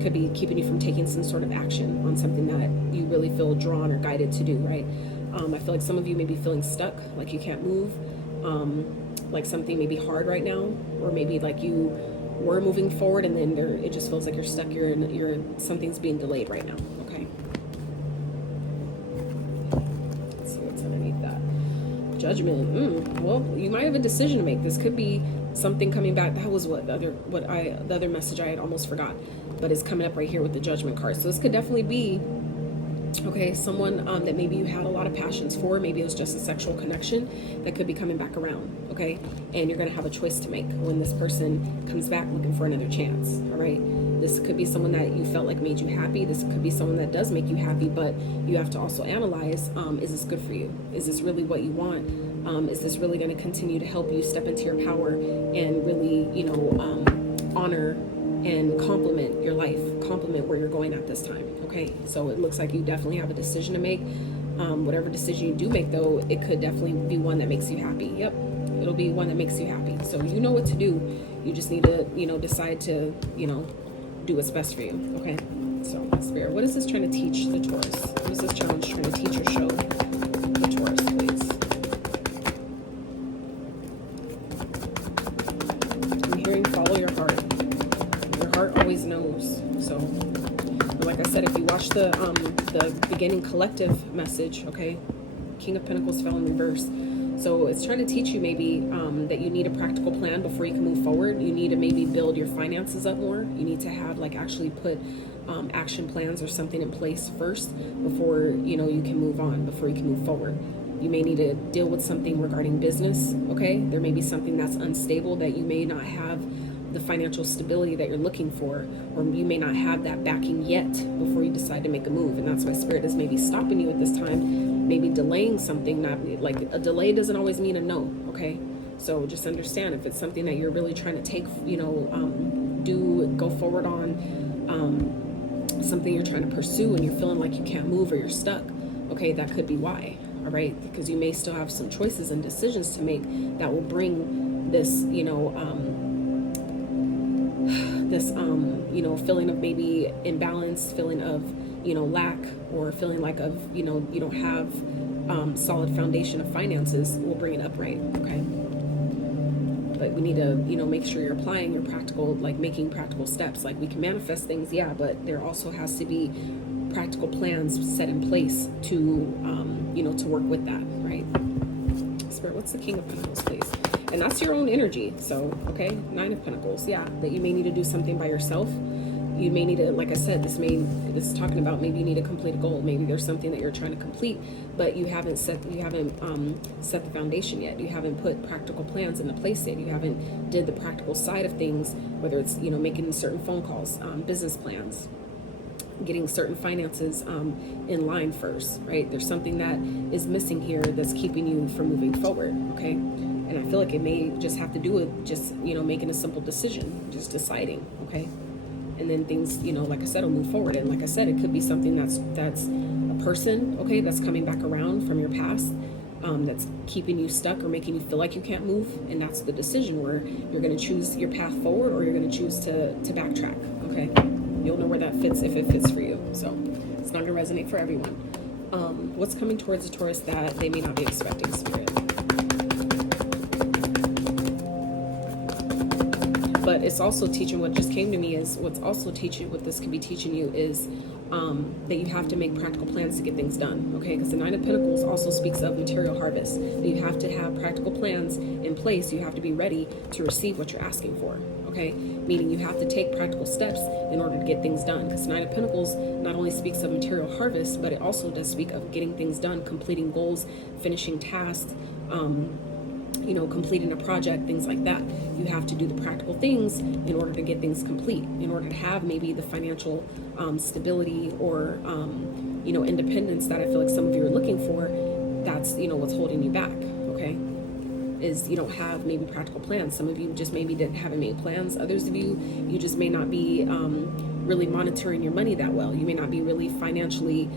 Could be keeping you from taking some sort of action on something that you really feel drawn or guided to do, right? I feel like some of you may be feeling stuck, like you can't move, like something may be hard right now, or maybe like you were moving forward and then it just feels like you're stuck, something's being delayed right now. Okay, let's see what's underneath that. Judgment. Well, you might have a decision to make. This could be something coming back. That was the other message I had almost forgot, but it's coming up right here with the Judgment card. So this could definitely be, okay, someone that maybe you had a lot of passions for. Maybe it was just a sexual connection that could be coming back around, okay? And you're going to have a choice to make when this person comes back looking for another chance, all right? This could be someone that you felt like made you happy. This could be someone that does make you happy, but you have to also analyze, is this good for you? Is this really what you want? Is this really going to continue to help you step into your power and really, you know, honor and complement your life, complement where you're going at this time, okay? So it looks like you definitely have a decision to make. Whatever decision you do make, though, it could definitely be one that makes you happy. Yep, it'll be one that makes you happy. So you know what to do. You just need to, you know, decide to, you know, do what's best for you, okay? So, Spirit, what is this trying to teach the Taurus? What is this challenge trying to teach or show the Taurus, please? I'm hearing follow your heart. Your heart always knows. So, like I said, if you watch the beginning collective message, okay, King of Pentacles fell in reverse. So it's trying to teach you maybe that you need a practical plan before you can move forward. You need to maybe build your finances up more. You need to have, like, actually put action plans or something in place first before, you know, you can move on, before you can move forward. You may need to deal with something regarding business, okay? There may be something that's unstable that you may not have the financial stability that you're looking for, or you may not have that backing yet before you decide to make a move. And that's why Spirit is maybe stopping you at this time, maybe delaying something. Not like a delay doesn't always mean a no, okay? So just understand, if it's something that you're really trying to take, you know, go forward on, something you're trying to pursue and you're feeling like you can't move or you're stuck, okay, that could be why, all right? Because you may still have some choices and decisions to make that will bring this, you know, you know, feeling of maybe imbalance, feeling of, you know, lack, or feeling like of, you know, you don't have solid foundation of finances, will bring it upright, okay? But we need to, you know, make sure you're applying your practical, like making practical steps. Like, we can manifest things, yeah, but there also has to be practical plans set in place to, you know, to work with that, right? Spirit, what's the King of Pentacles, please? And that's your own energy. So, okay, Nine of Pentacles, yeah, that you may need to do something by yourself. You may need to, like I said, this is talking about maybe you need to complete a goal. Maybe there's something that you're trying to complete, but you haven't set the foundation yet. You haven't put practical plans into place yet. You haven't did the practical side of things, whether it's, you know, making certain phone calls, business plans, getting certain finances in line first, right? There's something that is missing here that's keeping you from moving forward, okay? And I feel like it may just have to do with just, you know, making a simple decision, just deciding, okay? And then things, you know, like I said, will move forward. And like I said, it could be something that's a person, okay, that's coming back around from your past, that's keeping you stuck or making you feel like you can't move. And that's the decision where you're going to choose your path forward, or you're going to choose to backtrack, okay? You'll know where that fits if it fits for you. So it's not going to resonate for everyone. What's coming towards the Taurus that they may not be expecting, Spirit? But it's also teaching, what just came to me is, what's also teaching, what this could be teaching you is that you have to make practical plans to get things done, okay? Because the Nine of Pentacles also speaks of material harvest. That you have to have practical plans in place. You have to be ready to receive what you're asking for, okay? Meaning you have to take practical steps in order to get things done. Because Nine of Pentacles not only speaks of material harvest, but it also does speak of getting things done, completing goals, finishing tasks, you know, completing a project, things like that. You have to do the practical things in order to get things complete, in order to have maybe the financial stability or, you know, independence that I feel like some of you are looking for. That's, you know, what's holding you back, okay? Is you don't have maybe practical plans. Some of you just maybe haven't made plans. Others of you, you just may not be really monitoring your money that well. You may not be really financially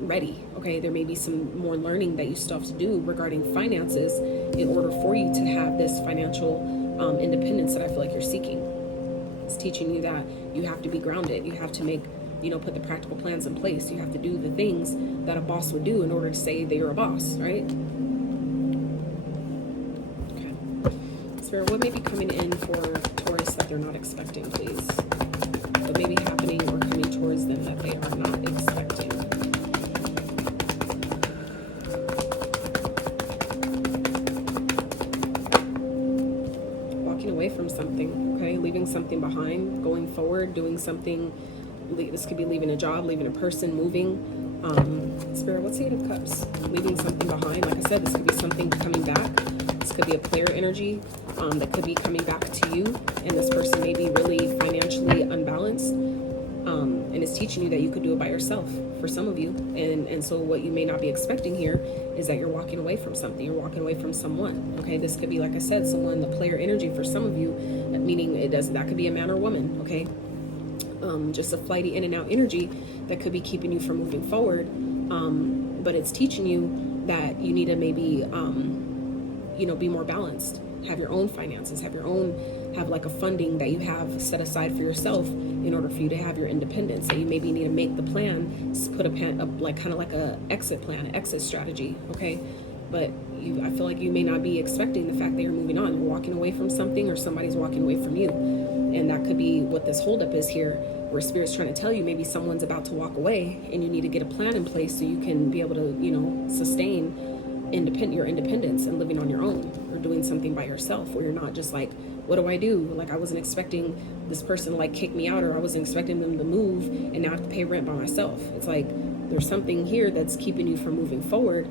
ready, okay? There may be some more learning that you still have to do regarding finances in order for you to have this financial independence that I feel like you're seeking. It's teaching you that you have to be grounded. You have to make, you know, put the practical plans in place. You have to do the things that a boss would do in order to say that you're a boss, right? Okay. Spirit, what may be coming in for Taurus that they're not expecting, please? What may be happening or coming towards them that they are not expecting? Walking away from something, okay? Leaving something behind, going forward, doing something. This could be leaving a job, leaving a person, moving. Spirit, what's the Eight of Cups? Leaving something behind. Like I said, this could be something coming back. This could be a player energy that could be coming back to you. And this person may be really financially unbalanced. And it's teaching you that you could do it by yourself for some of you. And so what you may not be expecting here is that you're walking away from something. You're walking away from someone. Okay, this could be, like I said, someone, the player energy for some of you, meaning that could be a man or woman, okay? Just a flighty in and out energy that could be keeping you from moving forward. But it's teaching you that you need to maybe, you know, be more balanced, have your own finances, have like a funding that you have set aside for yourself in order for you to have your independence. So you maybe need to make the plan, put like kind of like a exit plan, exit strategy, okay? But I feel like you may not be expecting the fact that you're moving on. You're walking away from something, or somebody's walking away from you. And that could be what this holdup is here, where Spirit's trying to tell you maybe someone's about to walk away and you need to get a plan in place so you can be able to, you know, sustain your independence and living on your own, or doing something by yourself, where you're not just like, what do I do? Like, I wasn't expecting this person to like kick me out, or I wasn't expecting them to move and now I have to pay rent by myself. It's like there's something here that's keeping you from moving forward,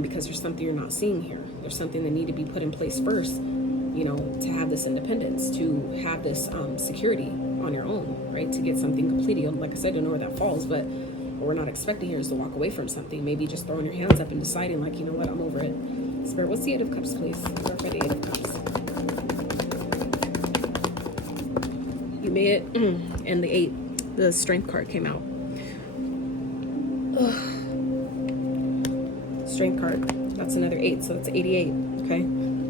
because there's something you're not seeing here. There's something that need to be put in place first, you know, to have this independence, to have this security on your own, right? To get something completed. Like I said, I don't know where that falls, but what we're not expecting here is to walk away from something. Maybe just throwing your hands up and deciding, like, you know what, I'm over it. Spirit, what's the Eight of Cups, please? Clarify the Eight of Cups. You made it, and the Strength card came out. Ugh. Strength card, that's another 8, so that's 88, okay?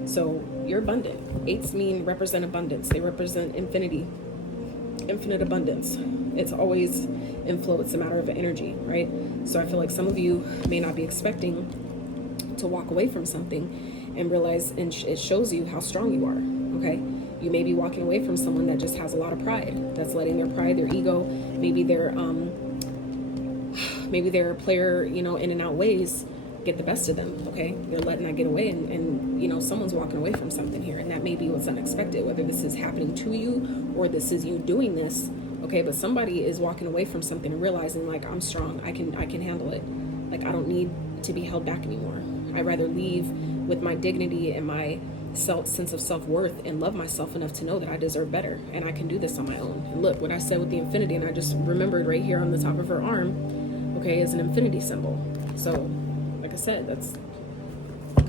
So you're abundant. 8s represent abundance. They represent infinity, infinite abundance. It's always in flow. It's a matter of energy, right? So I feel like some of you may not be expecting to walk away from something and realize, and it shows you how strong you are, okay? You may be walking away from someone that just has a lot of pride, that's letting their pride, their ego, maybe their player, you know, in and out ways get the best of them, okay? They're letting that get away, and you know, someone's walking away from something here, and that may be what's unexpected, whether this is happening to you or this is you doing this, okay? But somebody is walking away from something and realizing, like, I'm strong, I can handle it. Like, I don't need to be held back anymore. I'd rather leave with my dignity and my sense of self-worth and love myself enough to know that I deserve better and I can do this on my own. And look, what I said with the infinity, and I just remembered right here on the top of her arm, okay, is an infinity symbol. So like I said, that's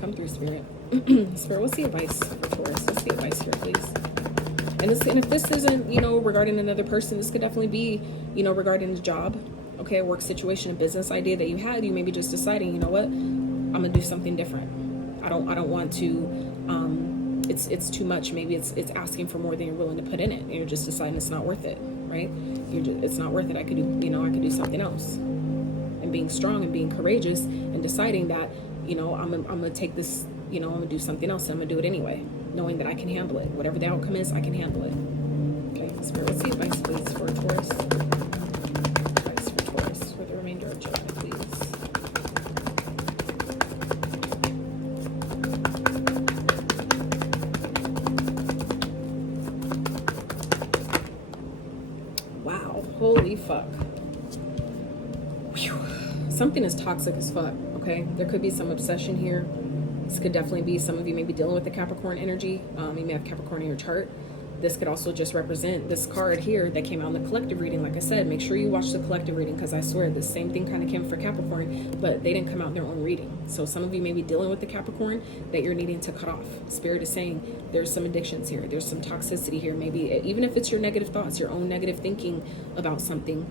come through, Spirit. Spirit, what's the advice for Taurus? What's the advice here, please? And if this isn't, you know, regarding another person, this could definitely be, you know, regarding a job, okay, a work situation, a business idea that you had. You may be just deciding, you know what, I'm gonna do something different. I don't want to. It's too much. Maybe it's asking for more than you're willing to put in it. And you're just deciding it's not worth it, right? It's not worth it. I could do something else. And being strong and being courageous and deciding that, you know, I'm gonna take this, you know, I'm gonna do something else and I'm gonna do it anyway. knowing that I can handle it. Whatever the outcome is, I can handle it. Okay, Spirit, what's the advice, please, for Taurus? Advice for Taurus for the remainder of July, please. Wow, holy fuck. Whew. Something is toxic as fuck, okay? There could be some obsession here. This could definitely be, some of you may be dealing with the Capricorn energy. You may have Capricorn in your chart. This could also just represent this card here that came out in the collective reading. Like I said, make sure you watch the collective reading, because I swear the same thing kind of came for Capricorn, but they didn't come out in their own reading. So some of you may be dealing with the Capricorn that you're needing to cut off. Spirit is saying there's some addictions here. There's some toxicity here. Maybe even if it's your negative thoughts, your own negative thinking about something,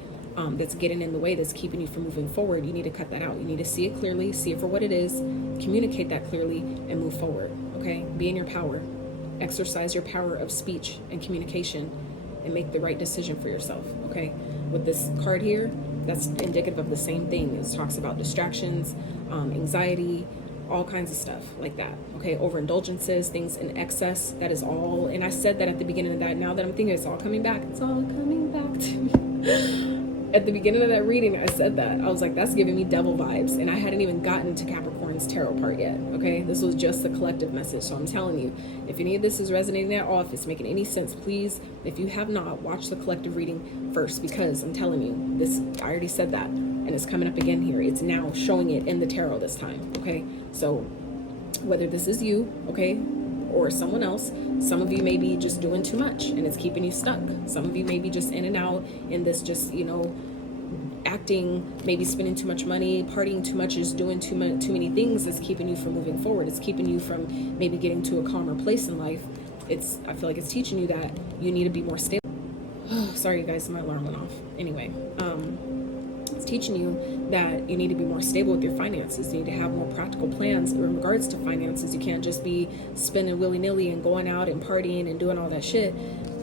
that's getting in the way, that's keeping you from moving forward, you need to cut that out. You need to see it clearly, see it for what it is, communicate that clearly, and move forward, okay? Be in your power. Exercise your power of speech and communication and make the right decision for yourself, okay? With this card here, that's indicative of the same thing. It talks about distractions, anxiety, all kinds of stuff like that, okay? Overindulgences, things in excess, that is all. And I said that at the beginning of that. Now that I'm thinking, it's all coming back. It's all coming back to me. At the beginning of that reading, I said that. I was like, that's giving me devil vibes. And I hadn't even gotten to Capricorn's tarot part yet, okay? This was just the collective message. So I'm telling you, if any of this is resonating at all, if it's making any sense, please, if you have not, watch the collective reading first, because I'm telling you, this, I already said that, and it's coming up again here. It's now showing it in the tarot this time, okay? So whether this is you, okay, or someone else, some of you may be just doing too much and it's keeping you stuck. Some of you may be just in and out in this, just, you know, acting, maybe spending too much money, partying too much, just doing too many things that's keeping you from moving forward. It's keeping you from maybe getting to a calmer place in life. I feel like it's teaching you that you need to be more stable. Oh, sorry, you guys, my alarm went off. Anyway, it's teaching you that you need to be more stable with your finances. You need to have more practical plans in regards to finances. You can't just be spending willy-nilly and going out and partying and doing all that shit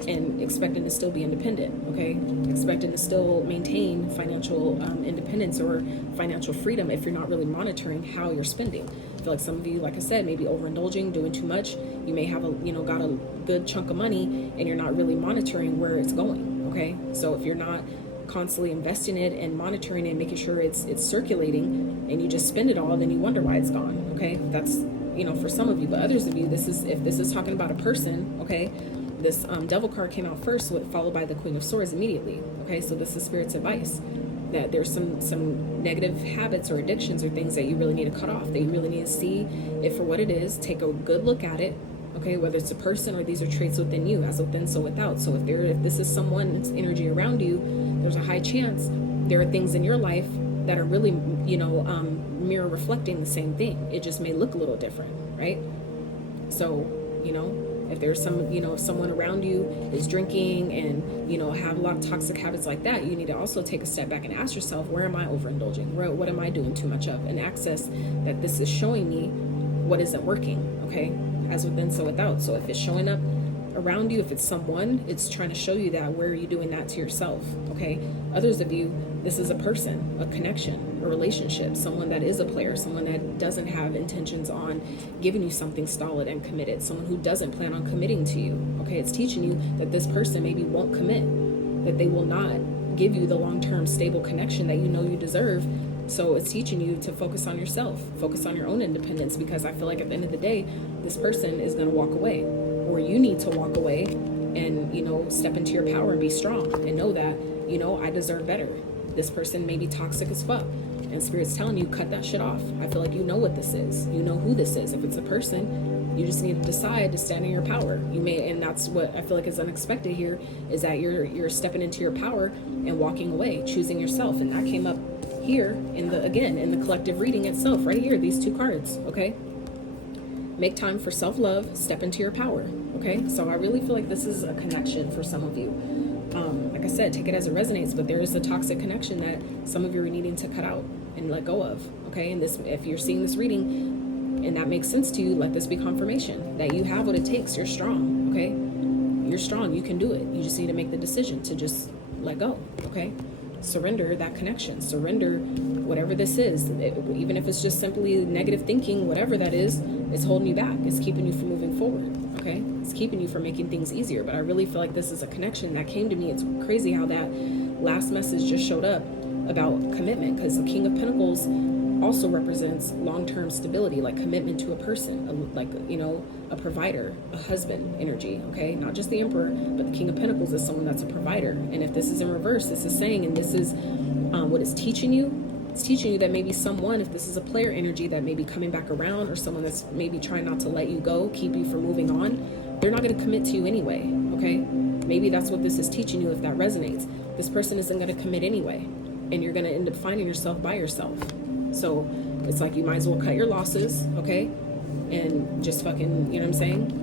and expecting to still be independent, okay? Expecting to still maintain financial independence or financial freedom if you're not really monitoring how you're spending. I feel like some of you, like I said, maybe overindulging, doing too much. You may have got a good chunk of money and you're not really monitoring where it's going, okay? So if you're not constantly investing it and monitoring it, making sure it's circulating, and you just spend it all, then you wonder why it's gone, okay? That's, for some of you, but others of you, if this is talking about a person, okay, this devil card came out first, followed by the Queen of Swords immediately, okay? So this is Spirit's advice, that there's some negative habits or addictions or things that you really need to cut off, that you really need to see it for what it is, take a good look at it, okay, whether it's a person or these are traits within you, as within, so without. So if this is someone's energy around you, there's a high chance there are things in your life that are really, mirror reflecting the same thing. It just may look a little different, right? So, if there's if someone around you is drinking and, have a lot of toxic habits like that, you need to also take a step back and ask yourself, where am I overindulging? What am I doing too much of? And access that this is showing me what isn't working, okay? As within, so without. So if it's showing up around you, if it's someone, it's trying to show you that, where are you doing that to yourself, okay? Others of you, this is a person, a connection, a relationship, someone that is a player, someone that doesn't have intentions on giving you something solid and committed, someone who doesn't plan on committing to you, okay? It's teaching you that this person maybe won't commit, that they will not give you the long-term stable connection that you know you deserve. So it's teaching you to focus on yourself, focus on your own independence, because I feel like at the end of the day, this person is going to walk away, or you need to walk away and, step into your power and be strong and know that, I deserve better. This person may be toxic as fuck, and Spirit's telling you, cut that shit off. I feel like you know what this is. You know who this is. If it's a person, you just need to decide to stand in your power. And that's what I feel like is unexpected here, is that you're stepping into your power and walking away, choosing yourself. And that came up here in the collective reading itself, right here, these two cards, okay? Make time for self-love, step into your power, okay? So I really feel like this is a connection for some of you. Like I said, take it as it resonates, but there is a toxic connection that some of you are needing to cut out and let go of, okay? And this, if you're seeing this reading and that makes sense to you, let this be confirmation that you have what it takes. You're strong, okay? You're strong, you can do it. You just need to make the decision to just let go, okay? Surrender that connection, surrender whatever this is, even if it's just simply negative thinking, whatever that is, it's holding you back, it's keeping you from moving forward, okay? It's keeping you from making things easier. But I really feel like this is a connection that came to me. It's crazy how that last message just showed up about commitment, because the King of Pentacles also represents long-term stability, like commitment to a person, like, you know, a provider, a husband energy, okay? Not just the Emperor, but the King of Pentacles is someone that's a provider. And if this is in reverse, this is saying, and this is what it's teaching you. It's teaching you that maybe someone, if this is a player energy that may be coming back around, or someone that's maybe trying not to let you go, keep you from moving on, they're not going to commit to you anyway, okay? Maybe that's what this is teaching you, if that resonates. This person isn't going to commit anyway, and you're going to end up finding yourself by yourself. So it's like you might as well cut your losses, okay? And just fucking, you know what I'm saying?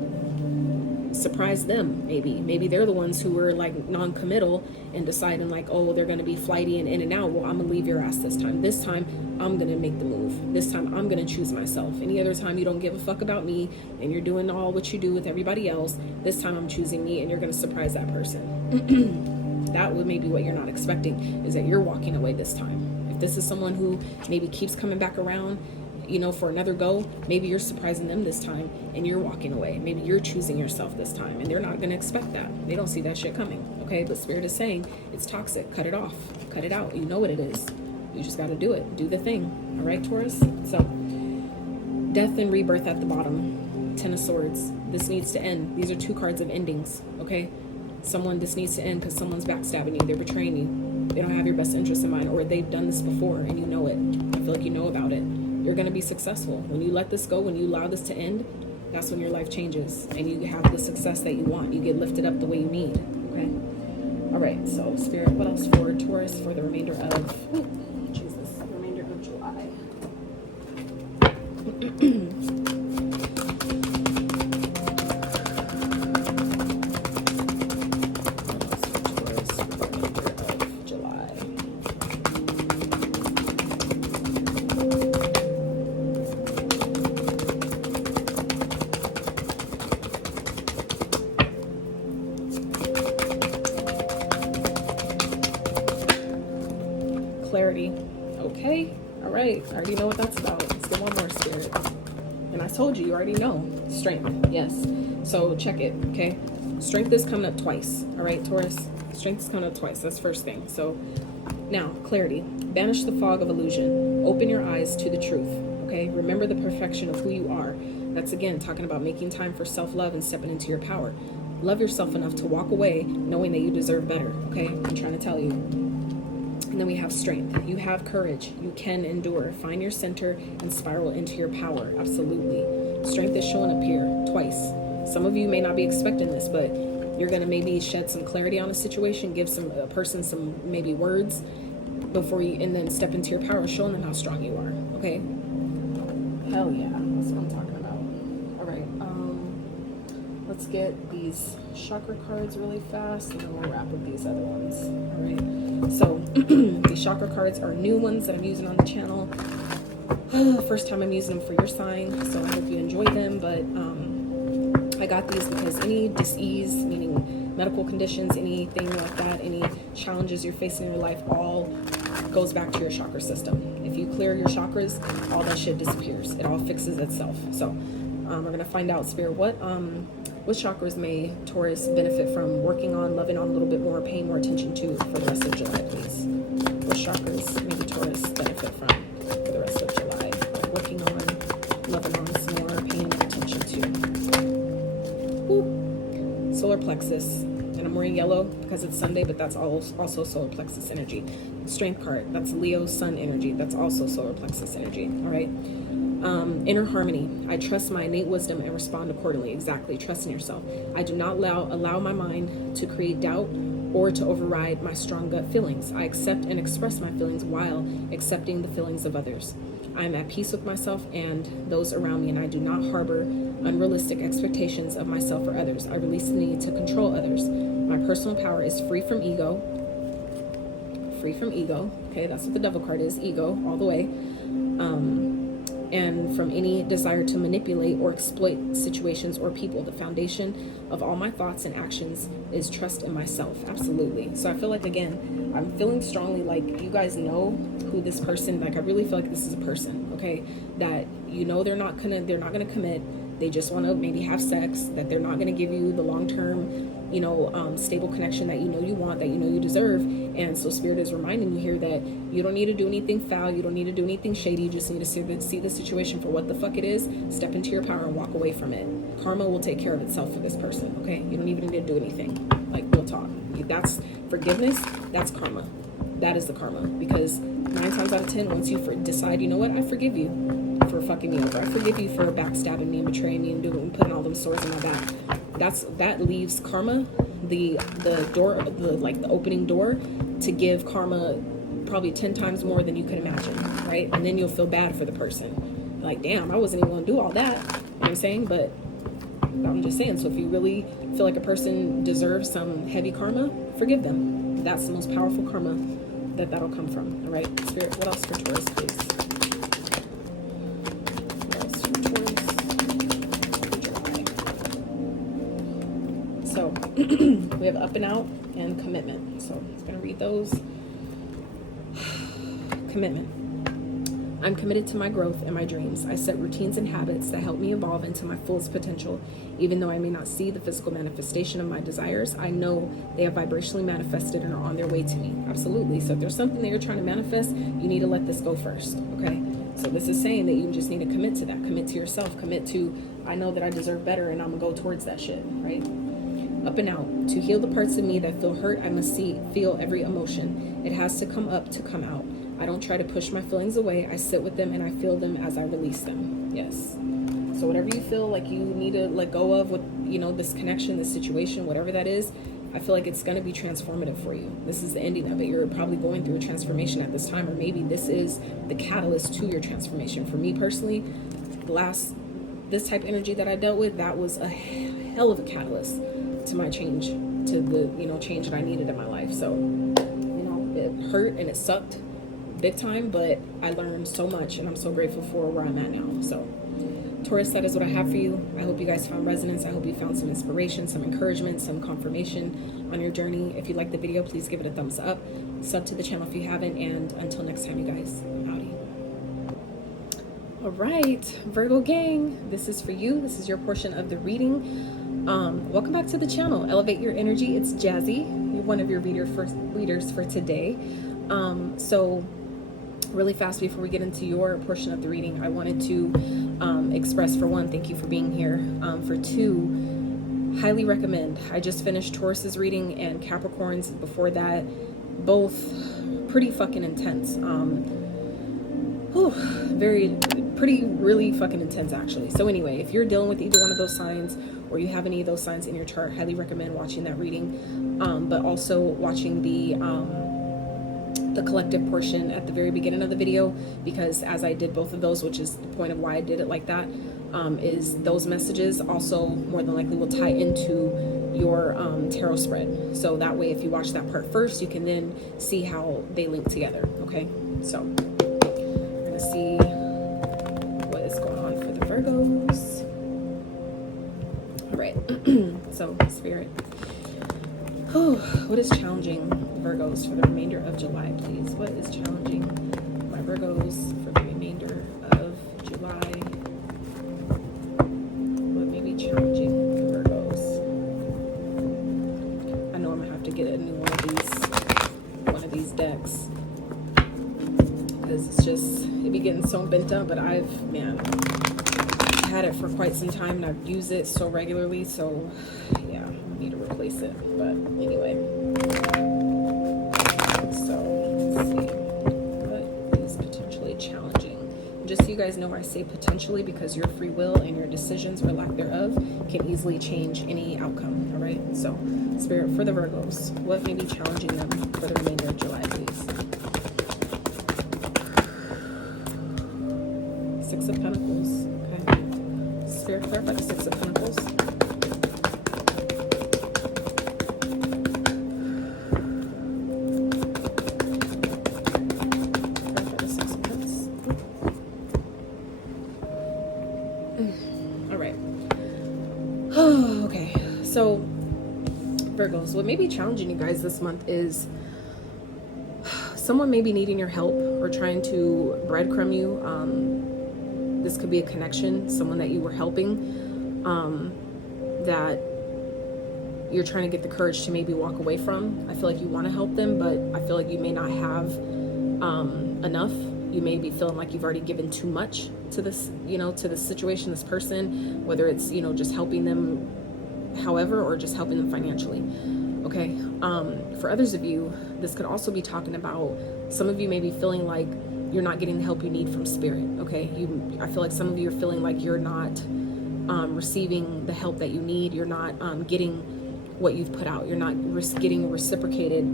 Surprise them, maybe. Maybe they're the ones who were like non-committal and deciding like, oh, they're going to be flighty and in and out. Well, I'm going to leave your ass this time. This time, I'm going to make the move. This time, I'm going to choose myself. Any other time, you don't give a fuck about me and you're doing all what you do with everybody else. This time, I'm choosing me, and you're going to surprise that person. That would maybe what you're not expecting, is that you're walking away this time. If this is someone who maybe keeps coming back around, you know, for another go, maybe you're surprising them this time and you're walking away. Maybe you're choosing yourself this time, and they're not going to expect that. They don't see that shit coming, okay? But Spirit is saying it's toxic. Cut it off. Cut it out. You know what it is. You just got to do it. Do the thing. All right, Taurus? So, death and rebirth at the bottom. 10 of Swords. This needs to end. These are two cards of endings, okay? This needs to end because someone's backstabbing you. They're betraying you. They don't have your best interest in mind, or they've done this before and you know it. I feel like you know about it. You're going to be successful. When you let this go, when you allow this to end, that's when your life changes and you have the success that you want. You get lifted up the way you need, okay? All right, so Spirit, what else for Taurus for the remainder of, the remainder of July? Clarity. Okay. All right. I already know what that's about. It's the one more, Spirit. And I told you, you already know. Strength. Yes. So check it. Okay. Strength is coming up twice. All right, Taurus. Strength is coming up twice. That's first thing. So now, clarity. Banish the fog of illusion. Open your eyes to the truth. Okay. Remember the perfection of who you are. That's again talking about making time for self-love and stepping into your power. Love yourself enough to walk away knowing that you deserve better. Okay. I'm trying to tell you. And then we have strength. You have courage. You can endure. Find your center and spiral into your power. Absolutely. Strength is showing up here twice. Some of you may not be expecting this, but you're going to maybe shed some clarity on a situation, give a person some maybe words before you, and then step into your power, showing them how strong you are. Okay? Hell yeah. That's what I'm talking about. All right. Let's get these chakra cards really fast, and then we'll wrap with these other ones. All right. So these chakra cards are new ones that I'm using on the channel. First time I'm using them for your sign, so I hope you enjoy them. But I got these because any dis-ease, meaning medical conditions, anything like that, any challenges you're facing in your life, all goes back to your chakra system. If you clear your chakras, all that shit disappears. It all fixes itself. So we're going to find out, Spirit, what chakras may Taurus benefit from working on, loving on a little bit more, paying more attention to for the rest of July, please? What chakras may Taurus benefit from for the rest of July? Working on, loving on some more, paying more attention to. Woo. Solar plexus. And I'm wearing yellow because it's Sunday, but that's also solar plexus energy. Strength card. That's Leo sun energy. That's also solar plexus energy. All right. Inner harmony. I trust my innate wisdom and respond accordingly. Exactly. Trust in yourself. I do not allow my mind to create doubt or to override my strong gut feelings. I accept and express my feelings while accepting the feelings of others. I am at peace with myself and those around me, and I do not harbor unrealistic expectations of myself or others. I release the need to control others. My personal power is free from ego. Free from ego. Okay, that's what the devil card is. Ego, all the way. And from any desire to manipulate or exploit situations or people. The foundation of all my thoughts and actions is trust in myself. Absolutely. So I feel like, again, I'm feeling strongly like you guys know who this person, like I really feel like this is a person, okay, that you know they're not gonna commit. They just want to maybe have sex, that they're not going to give you the long-term, you know, stable connection that you know you want, that you know you deserve. And so Spirit is reminding you here that you don't need to do anything foul. You don't need to do anything shady. You just need to see the situation for what the fuck it is, step into your power and walk away from it. Karma will take care of itself for this person, okay? You don't even need to do anything. Like, real talk. That's forgiveness. That's karma. That is the karma. Because 9 times out of 10, once you decide, you know what, I forgive you for fucking me over. I forgive you for backstabbing me and betraying me and putting all them sores in my back. That leaves karma the door, the opening door to give karma probably 10 times more than you could imagine, right? And then you'll feel bad for the person. Like, damn, I wasn't even gonna do all that. You know what I'm saying? But I'm just saying, so if you really feel like a person deserves some heavy karma, forgive them. That's the most powerful karma that'll come from. All right, Spirit, what else for Taurus, please? What else for Taurus for July? So we have up and out and commitment. So I'm going to read those. Commitment. I'm committed to my growth and my dreams. I set routines and habits that help me evolve into my fullest potential. Even though I may not see the physical manifestation of my desires, I know they have vibrationally manifested and are on their way to me. Absolutely. So if there's something that you're trying to manifest, you need to let this go first, okay? So this is saying that you just need to commit to that. Commit to yourself. Commit to, I know that I deserve better and I'm going to go towards that shit, right? Up and out. To heal the parts of me that feel hurt, I must feel every emotion. It has to come up to come out. I don't try to push my feelings away. I sit with them and I feel them as I release them. Yes. So whatever you feel like you need to let go of with, you know, this connection, this situation, whatever that is, I feel like it's going to be transformative for you. This is the ending of it. You're probably going through a transformation at this time, or maybe this is the catalyst to your transformation. For me personally, this type of energy that I dealt with, that was a hell of a catalyst to my change, to the, you know, change that I needed in my life. So, you know, it hurt and it sucked big time, but I learned so much and I'm so grateful for where I'm at now. So Taurus, that is what I have for you. I hope you guys found resonance. I hope you found some inspiration, some encouragement, some confirmation on your journey. If you liked the video, please give it a thumbs up. Sub to the channel if you haven't, and until next time, you guys, howdy. All right, Virgo gang, this is for you. This is your portion of the reading. Welcome back to the channel. Elevate your energy. It's Jazi, one of your readers for today. So really fast before we get into your portion of the reading, I wanted to express, for one, thank you for being here. For two, highly recommend. I just finished Taurus's reading and Capricorn's before that, both pretty fucking intense. Really fucking intense actually. So anyway, if you're dealing with either one of those signs, or you have any of those signs in your chart, highly recommend watching that reading, but also watching the collective portion at the very beginning of the video, because as I did both of those, which is the point of why I did it like that, is those messages also more than likely will tie into your tarot spread. So that way, if you watch that part first, you can then see how they link together. Okay, so we're gonna see what is going on for the Virgos. All right, so Spirit, what is challenging Virgos for the remainder of July, please? What is challenging my Virgos for the remainder of July? What may be challenging the Virgos? I know I'm gonna have to get a new one of these decks, because it's just, it be getting so bent up. But I've had it for quite some time and I've used it so regularly, so yeah, I need to replace it. But anyway, so let's see what is potentially challenging. And just so you guys know, I say potentially because your free will and your decisions or lack thereof can easily change any outcome. All right, so Spirit, for the Virgos, what may be challenging them for the remainder of July, please? Six of Pentacles. Okay, Spirit, clarify the Six of Pentacles. Okay, so Virgos, what may be challenging you guys this month is someone may be needing your help or trying to breadcrumb you. This could be a connection, someone that you were helping, that you're trying to get the courage to maybe walk away from. I feel like you want to help them, but I feel like you may not have enough. You may be feeling like you've already given too much to this, to this situation, this person, whether it's, just helping them however, or just helping them financially. Okay. For others of you, this could also be talking about, some of you may be feeling like you're not getting the help you need from spirit. Okay. I feel like some of you are feeling like you're not receiving the help that you need. You're not getting what you've put out. You're not getting reciprocated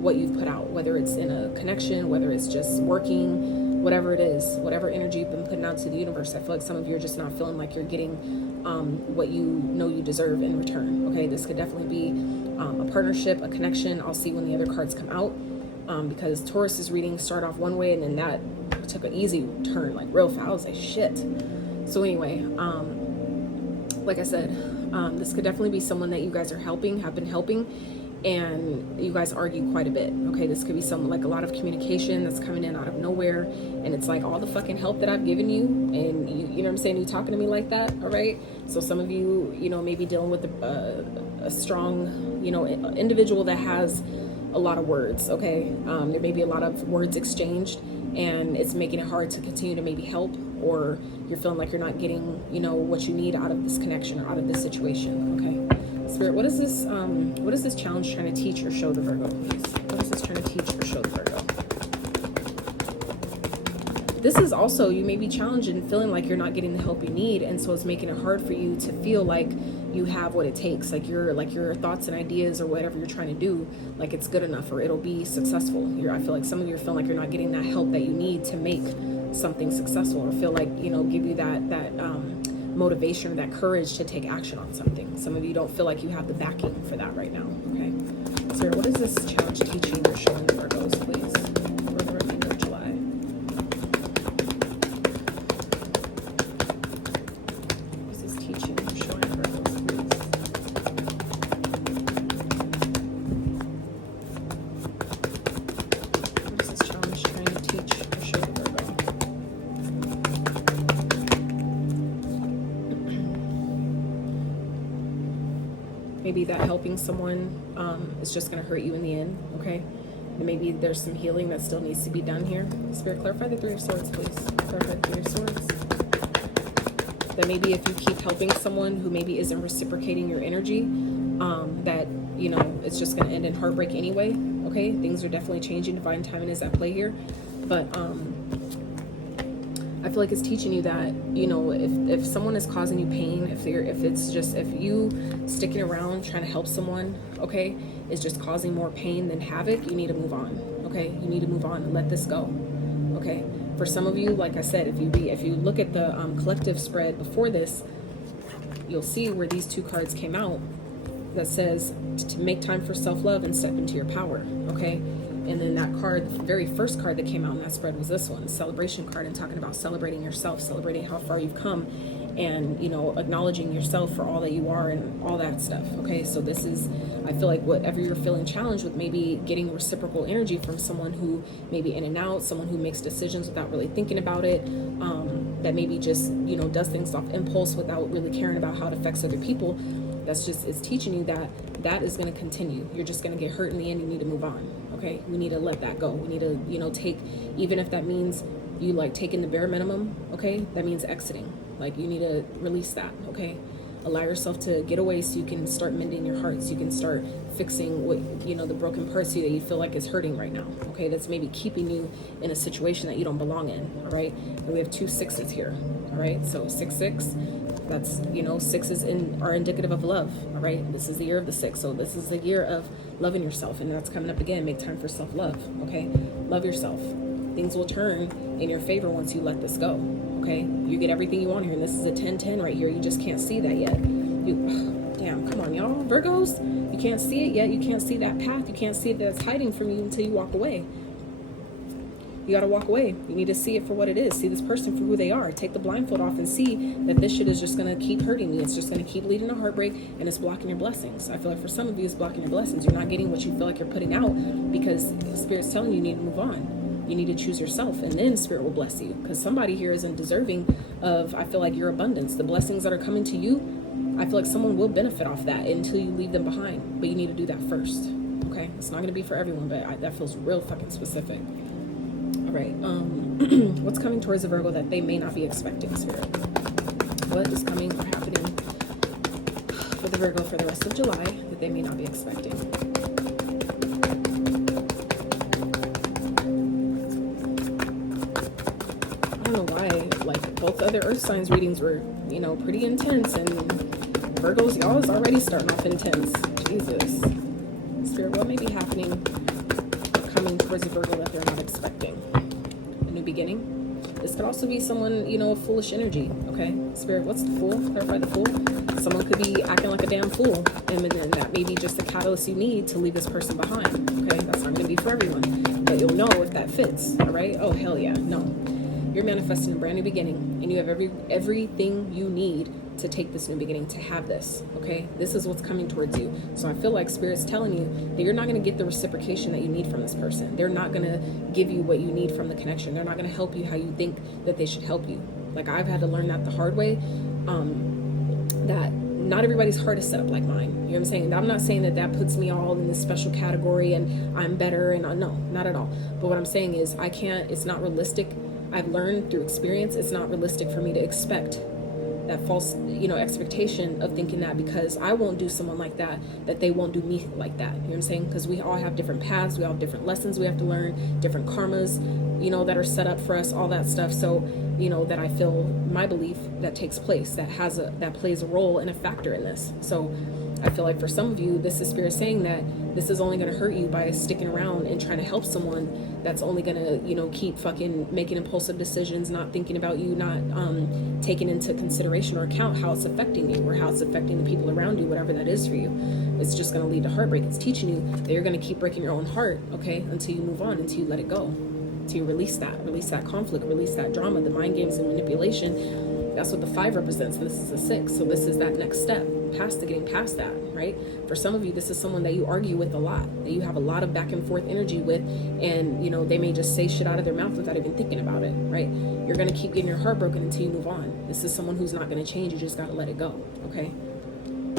what you've put out, whether it's in a connection, whether it's just working, whatever it is, whatever energy you've been putting out to the universe. I feel like some of you are just not feeling like you're getting what you know you deserve in return. Okay, this could definitely be a partnership, a connection. I'll see when the other cards come out, because Taurus's readings start off one way and then that took an easy turn, like real fast. I was like, shit. So anyway, like I said, this could definitely be someone that you guys are helping, have been helping, and you guys argue quite a bit. Okay, this could be some, like, a lot of communication that's coming in out of nowhere, and it's like, all the fucking help that I've given you, and you know what I'm saying, you talking to me like that. All right, so some of you, may be dealing with a strong, individual that has a lot of words. Okay, there may be a lot of words exchanged, and it's making it hard to continue to maybe help, or you're feeling like you're not getting, what you need out of this connection or out of this situation. Okay, Spirit, what is this challenge trying to teach or show the Virgo, please? What is this trying to teach or show the Virgo? This is also, you may be challenged and feeling like you're not getting the help you need, and so it's making it hard for you to feel like you have what it takes, like your thoughts and ideas or whatever you're trying to do, like it's good enough or it'll be successful. I feel like some of you are feeling like you're not getting that help that you need to make something successful, or feel like, give you that motivation or that courage to take action on something. Some of you don't feel like you have the backing for that right now. Okay, so what is this challenge teaching or showing the Virgos, please, for the remainder of July? What is this teaching or showing the Virgos, please? What is this challenge trying to teach or show the Virgo? Maybe that helping someone is just going to hurt you in the end. Okay, and maybe there's some healing that still needs to be done here. Spirit, clarify the Three of Swords, please. Clarify the Three of Swords. That maybe if you keep helping someone who maybe isn't reciprocating your energy, that it's just going to end in heartbreak anyway. Okay, things are definitely changing. Divine timing is at play here, but I feel like it's teaching you that, if someone is causing you pain, if you sticking around trying to help someone, okay, is just causing more pain than havoc, you need to move on. Okay, you need to move on and let this go. Okay, for some of you, like I said, if you look at the collective spread before this, you'll see where these two cards came out that says to make time for self-love and step into your power. Okay, and then that card, the very first card that came out in that spread was this one, the celebration card, and talking about celebrating yourself, celebrating how far you've come, and acknowledging yourself for all that you are and all that stuff. Okay, so this is, I feel like whatever you're feeling challenged with, maybe getting reciprocal energy from someone who may be in and out, someone who makes decisions without really thinking about it, that maybe just does things off impulse without really caring about how it affects other people. It's teaching you that is going to continue. You're just going to get hurt in the end. You need to move on. Okay, we need to let that go. We need to take, even if that means you taking the bare minimum, okay, that means exiting. Like, you need to release that. Okay, allow yourself to get away so you can start mending your heart, so you can start fixing what the broken parts of you that you feel like is hurting right now. Okay, that's maybe keeping you in a situation that you don't belong in. All right, and we have 2 6s here. All right, so 6 6, that's 6s are indicative of love. All right, this is the year of the 6, so this is the year of loving yourself, and that's coming up again. Make time for self-love. Okay, love yourself. Things will turn in your favor once you let this go. Okay, you get everything you want here, and this is a 10-10 right here. You just can't see that yet. Damn, come on, y'all, Virgos, you can't see it yet. You can't see that path. You can't see that it's hiding from you until you walk away. You got to walk away. You need to see it for what it is. See this person for who they are. Take the blindfold off and see that this shit is just going to keep hurting me. It's just going to keep leading to heartbreak, and it's blocking your blessings. I feel like for some of you, it's blocking your blessings. You're not getting what you feel like you're putting out because Spirit's telling you need to move on. You need to choose yourself, and then Spirit will bless you, because somebody here isn't deserving of, I feel like, your abundance. The blessings that are coming to you, I feel like someone will benefit off that until you leave them behind, but you need to do that first. Okay, it's not going to be for everyone, but that feels real fucking specific. All right, what's coming towards the Virgo that they may not be expecting, Spirit? What is coming or happening for the Virgo for the rest of July that they may not be expecting? I don't know why, like, both other Earth signs readings were, you know, pretty intense, and Virgos, y'all is already starting off intense. Jesus. Spirit, what may be happening or coming towards a Virgo that they're not expecting? A new beginning? This could also be someone, you know, of foolish energy, okay? Spirit, what's the Fool? Clarify the Fool. Someone could be acting like a damn fool, and then that may be just the catalyst you need to leave this person behind, okay? That's not going to be for everyone, but you'll know if that fits, all right? Oh, hell yeah, no. You're manifesting a brand new beginning, and you have everything you need to take this new beginning, to have this, okay? This is what's coming towards you. So I feel like Spirit's telling you that you're not going to get the reciprocation that you need from this person. They're not going to give you what you need from the connection. They're not going to help you how you think that they should help you. Like, I've had to learn that the hard way, that not everybody's heart is set up like mine. You know what I'm saying? I'm not saying that puts me all in this special category and I'm better, and no, not at all. But what I'm saying is it's not realistic. I've learned through experience, it's not realistic for me to expect that false, you know, expectation of thinking that because I won't do someone like that, that they won't do me like that. You know what I'm saying? Because we all have different paths, we all have different lessons we have to learn, different karmas, you know, that are set up for us, all that stuff. So, you know, that I feel my belief that takes place, that plays a role and a factor in this. So I feel like for some of you, this is Spirit saying that this is only going to hurt you by sticking around and trying to help someone that's only going to, you know, keep fucking making impulsive decisions, not thinking about you, not taking into consideration or account how it's affecting you or how it's affecting the people around you, whatever that is for you. It's just going to lead to heartbreak. It's teaching you that you're going to keep breaking your own heart, okay, until you move on, until you let it go, until you release that conflict, release that drama, the mind games and manipulation. That's what the 5 represents. This is a 6. So this is that next step, getting past that, right? For some of you, this is someone that you argue with a lot, that you have a lot of back and forth energy with, and, you know, they may just say shit out of their mouth without even thinking about it, right? You're going to keep getting your heart broken until you move on. This is someone who's not going to change. You just got to let it go, okay?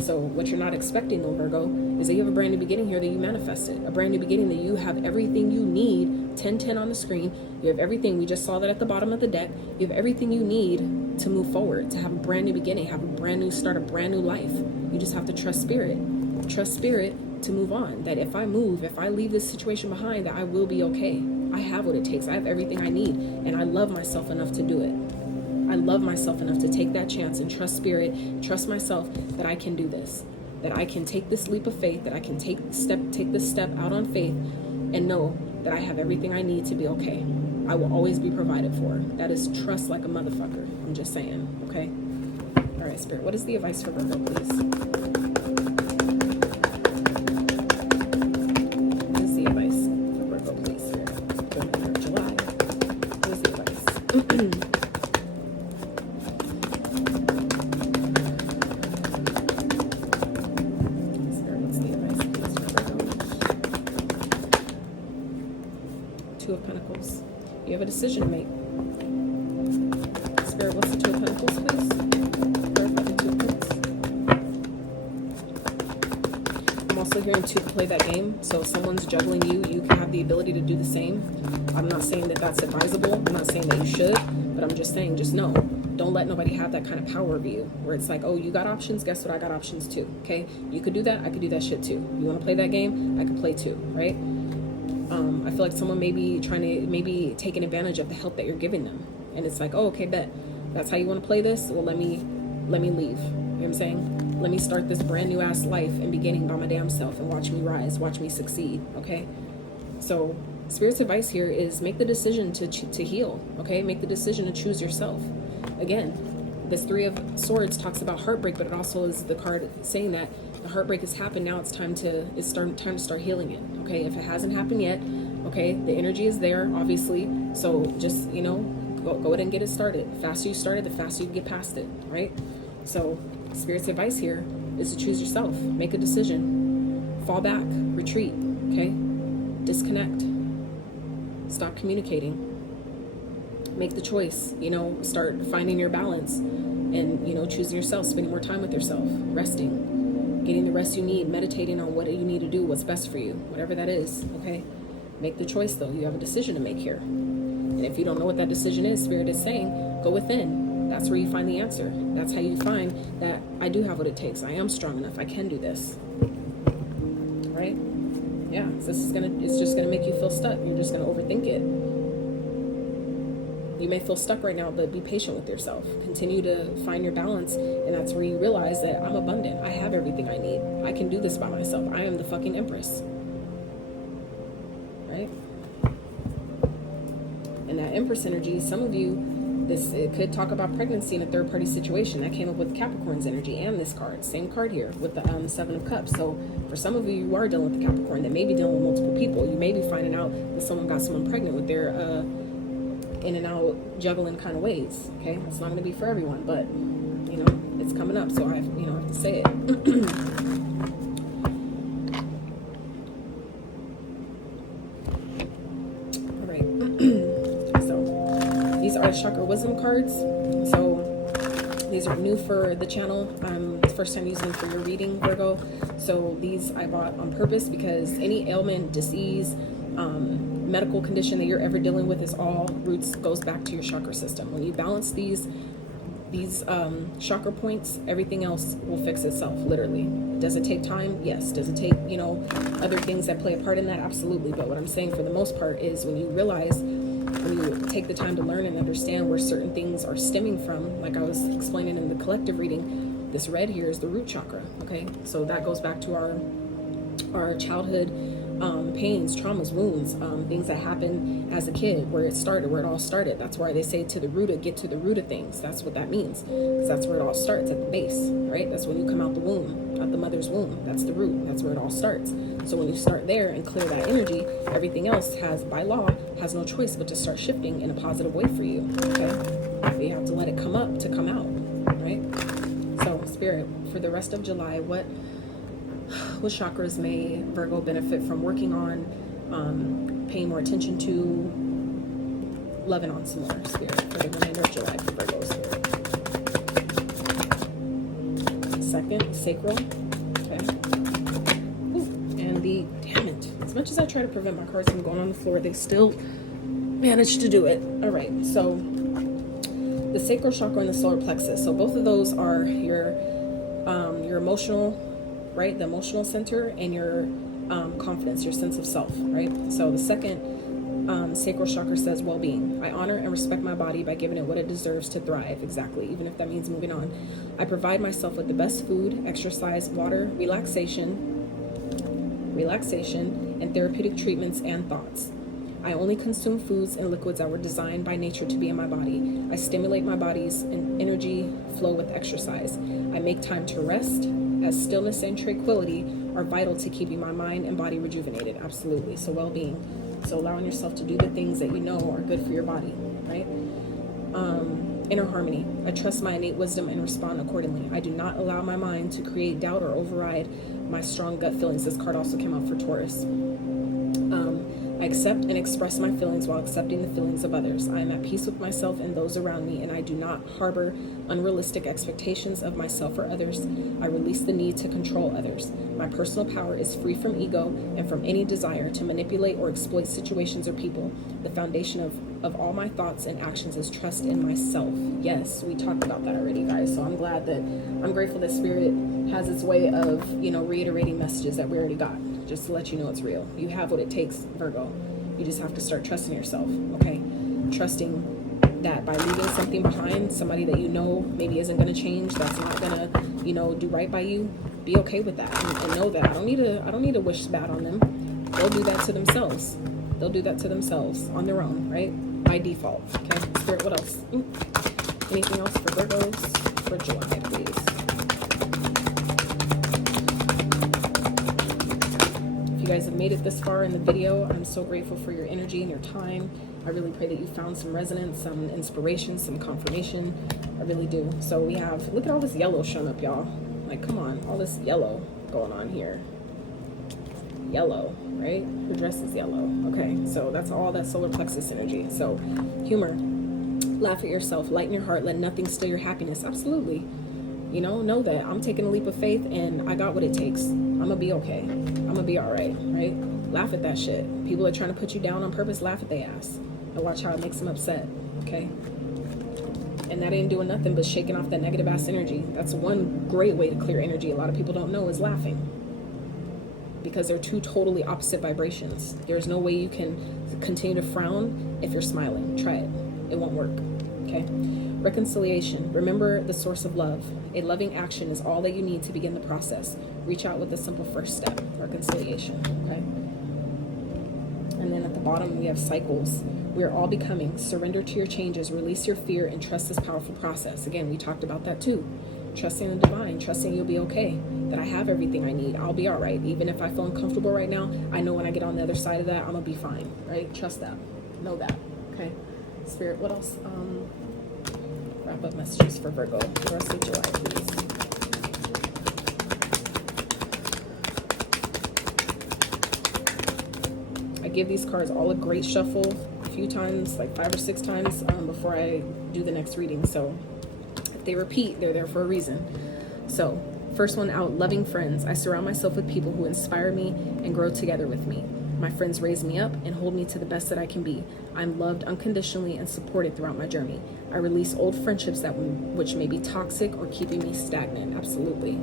So what you're not expecting, though, Virgo, is that you have a brand new beginning here that you manifested. A brand new beginning that you have everything you need. 1010 on the screen. You have everything. We just saw that at the bottom of the deck. You have everything you need to move forward, to have a brand new beginning, have a brand new start, a brand new life. You just have to trust Spirit. Trust Spirit to move on. That if I leave this situation behind, that I will be okay. I have what it takes. I have everything I need. And I love myself enough to do it. I love myself enough to take that chance and trust Spirit, trust myself that I can do this, that I can take this leap of faith, that I can take this step out on faith and know that I have everything I need to be okay. I will always be provided for. That is trust like a motherfucker. I'm just saying, okay? All right, Spirit, what is the advice for Virgo, please? What is the advice for Virgo, please, Spirit? For the month of July. What is the advice? Of Pentacles. You have a decision to make. Spirit, what's the 2 of Pentacles, please? Clarify the 2 of Pentacles. I'm also hearing to play that game. So if someone's juggling you, you can have the ability to do the same. I'm not saying that that's advisable. I'm not saying that you should, but I'm just saying, just know. Don't let nobody have that kind of power over you, where it's like, oh, you got options, guess what? I got options too, okay? You could do that, I could do that shit too. You want to play that game? I could play too, right? I feel like someone may be taking advantage of the help that you're giving them. And it's like, oh, okay, bet. That's how you want to play this? Well, let me leave. You know what I'm saying? Let me start this brand new ass life and beginning by my damn self and watch me rise, watch me succeed, okay? So Spirit's advice here is make the decision to heal, okay? Make the decision to choose yourself. Again, this 3 of Swords talks about heartbreak, but it also is the card saying that the heartbreak has happened. Now it's time to start healing it. Okay, if it hasn't happened yet, okay, the energy is there, obviously. So just, you know, go ahead and get it started. The faster you start it, the faster you get past it, right? So Spirit's advice here is to choose yourself. Make a decision. Fall back. Retreat. Okay? Disconnect. Stop communicating. Make the choice. You know, start finding your balance. and, you know, choosing yourself, spending more time with yourself, resting, getting the rest you need, meditating on what you need to do, what's best for you, whatever that is, okay? Make the choice, though. You have a decision to make here. And if you don't know what that decision is, Spirit is saying, go within. That's where you find the answer. That's how you find that I do have what it takes. I am strong enough. I can do this. Right? Yeah. So it's just gonna make you feel stuck. You're just gonna overthink it. You may feel stuck right now, but be patient with yourself. Continue to find your balance, and that's where you realize that I'm abundant. I have everything I need. I can do this by myself. I am the fucking Empress. Right? And that Empress energy, some of you, it could talk about pregnancy in a third-party situation. That came up with Capricorn's energy and this card. Same card here with the Seven of Cups. So for some of you, you are dealing with the Capricorn that may be dealing with multiple people. You may be finding out that someone got someone pregnant with their in and out juggling kind of ways. Okay, it's not going to be for everyone, but you know, it's coming up, so I have to say it. All right. So these are chakra wisdom cards. So these are new for the channel. It's the first time using them for your reading, Virgo. So these I bought on purpose because any ailment, disease, medical condition that you're ever dealing with is all roots goes back to your chakra system. When you balance these chakra points, everything else will fix itself, literally. Does it take time? Yes. Does it take, other things that play a part in that? Absolutely. But what I'm saying for the most part is when you realize, when you take the time to learn and understand where certain things are stemming from, like I was explaining in the collective reading, this red here is the root chakra, okay? So that goes back to our childhood pains, traumas, wounds, things that happened as a kid, where it all started. That's why they say to the root of, get to the root of things. That's what that means, because that's where it all starts, at the base, right? That's when you come out the womb, out the mother's womb. That's the root. That's where it all starts. So when you start there and clear that energy, everything else by law, has no choice but to start shifting in a positive way for you, okay? But you have to let it come up to come out, right? So, Spirit, for the rest of July, what chakras may Virgo benefit from working on, paying more attention to, loving on some more, Spirit, for the remainder of July for Virgos? Second, sacral, okay. Ooh, and damn it, as much as I try to prevent my cards from going on the floor, they still manage to do it. All right, so the sacral chakra and the solar plexus. So both of those are your emotional, right? The emotional center, and your confidence, your sense of self, right? So the second sacral chakra says well-being. I honor and respect my body by giving it what it deserves to thrive. Exactly. Even if that means moving on. I provide myself with the best food, exercise, water, relaxation, and therapeutic treatments and thoughts. I only consume foods and liquids that were designed by nature to be in my body. I stimulate my body's energy flow with exercise. I make time to rest, as stillness and tranquility are vital to keeping my mind and body rejuvenated. Absolutely. So well-being. So allowing yourself to do the things that you know are good for your body, right? Inner harmony. I trust my innate wisdom and respond accordingly. I do not allow my mind to create doubt or override my strong gut feelings. This card also came out for Taurus. I accept and express my feelings while accepting the feelings of others. I am at peace with myself and those around me, and I do not harbor unrealistic expectations of myself or others. I release the need to control others. My personal power is free from ego and from any desire to manipulate or exploit situations or people. The foundation of all my thoughts and actions is trust in myself. Yes, we talked about that already, guys. So I'm grateful that Spirit has its way of, reiterating messages that we already got, just to let you know it's real. You have what it takes, Virgo. You just have to start trusting yourself, okay? Trusting that by leaving something behind, somebody that you know maybe isn't going to change, that's not going to, do right by you, be okay with that, and know that I don't need to wish bad on them. They'll do that to themselves. They'll do that to themselves on their own, right? By default, okay? Spirit, what else? Anything else for Virgos for July, please? You guys have made it this far in the video. I'm so grateful for your energy and your time. I really pray that you found some resonance, some inspiration, some confirmation. I really do. So we have, look at all this yellow showing up, y'all. Like, come on, all this yellow going on here. Yellow, right? Her dress is yellow. Okay, so that's all that solar plexus energy. So humor. Laugh at yourself, lighten your heart, let nothing steal your happiness. Absolutely. You know that I'm taking a leap of faith and I got what it takes. I'm gonna be okay. I'm gonna be all right, right? Laugh at that shit. People are trying to put you down on purpose, laugh at their ass. And watch how it makes them upset, okay? And that ain't doing nothing but shaking off that negative ass energy. That's one great way to clear energy. A lot of people don't know is laughing. Because they're two totally opposite vibrations. There's no way you can continue to frown if you're smiling. Try it. It won't work, okay? Reconciliation. Remember the source of love. A loving action is all that you need to begin the process. Reach out with a simple first step. Reconciliation, okay? And then at the bottom, we have cycles. We are all becoming. Surrender to your changes. Release your fear and trust this powerful process. Again, we talked about that too. Trusting the divine. Trusting you'll be okay. That I have everything I need. I'll be all right. Even if I feel uncomfortable right now, I know when I get on the other side of that, I'm going to be fine, right? Trust that. Know that, okay? Spirit, what else? Wrap up messages for Virgo. The rest of July, please. I give these cards all a great shuffle a few times, like 5 or 6 times before I do the next reading. So if they repeat, they're there for a reason. So first one out, loving friends. I surround myself with people who inspire me and grow together with me. My friends raise me up and hold me to the best that I can be. I'm loved unconditionally and supported throughout my journey. I release old friendships which may be toxic or keeping me stagnant. Absolutely.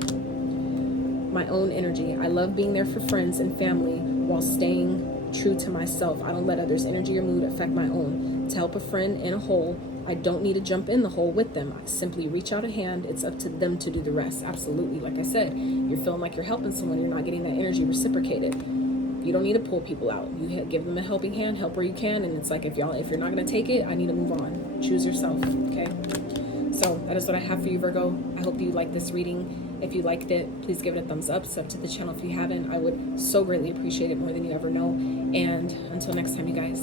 My own energy. I love being there for friends and family while staying true to myself. I don't let others' energy or mood affect my own. To help a friend in a hole, I don't need to jump in the hole with them. I simply reach out a hand. It's up to them to do the rest. Absolutely. Like I said, you're feeling like you're helping someone. You're not getting that energy reciprocated. You don't need to pull people out. You give them a helping hand, help where you can, and it's like if you're not gonna take it, I need to move on. Choose yourself, okay? So that is what I have for you, Virgo. I hope you like this reading. If you liked it, please give it a thumbs up. Sub to the channel if you haven't. I would so greatly appreciate it, more than you ever know. And until next time, you guys.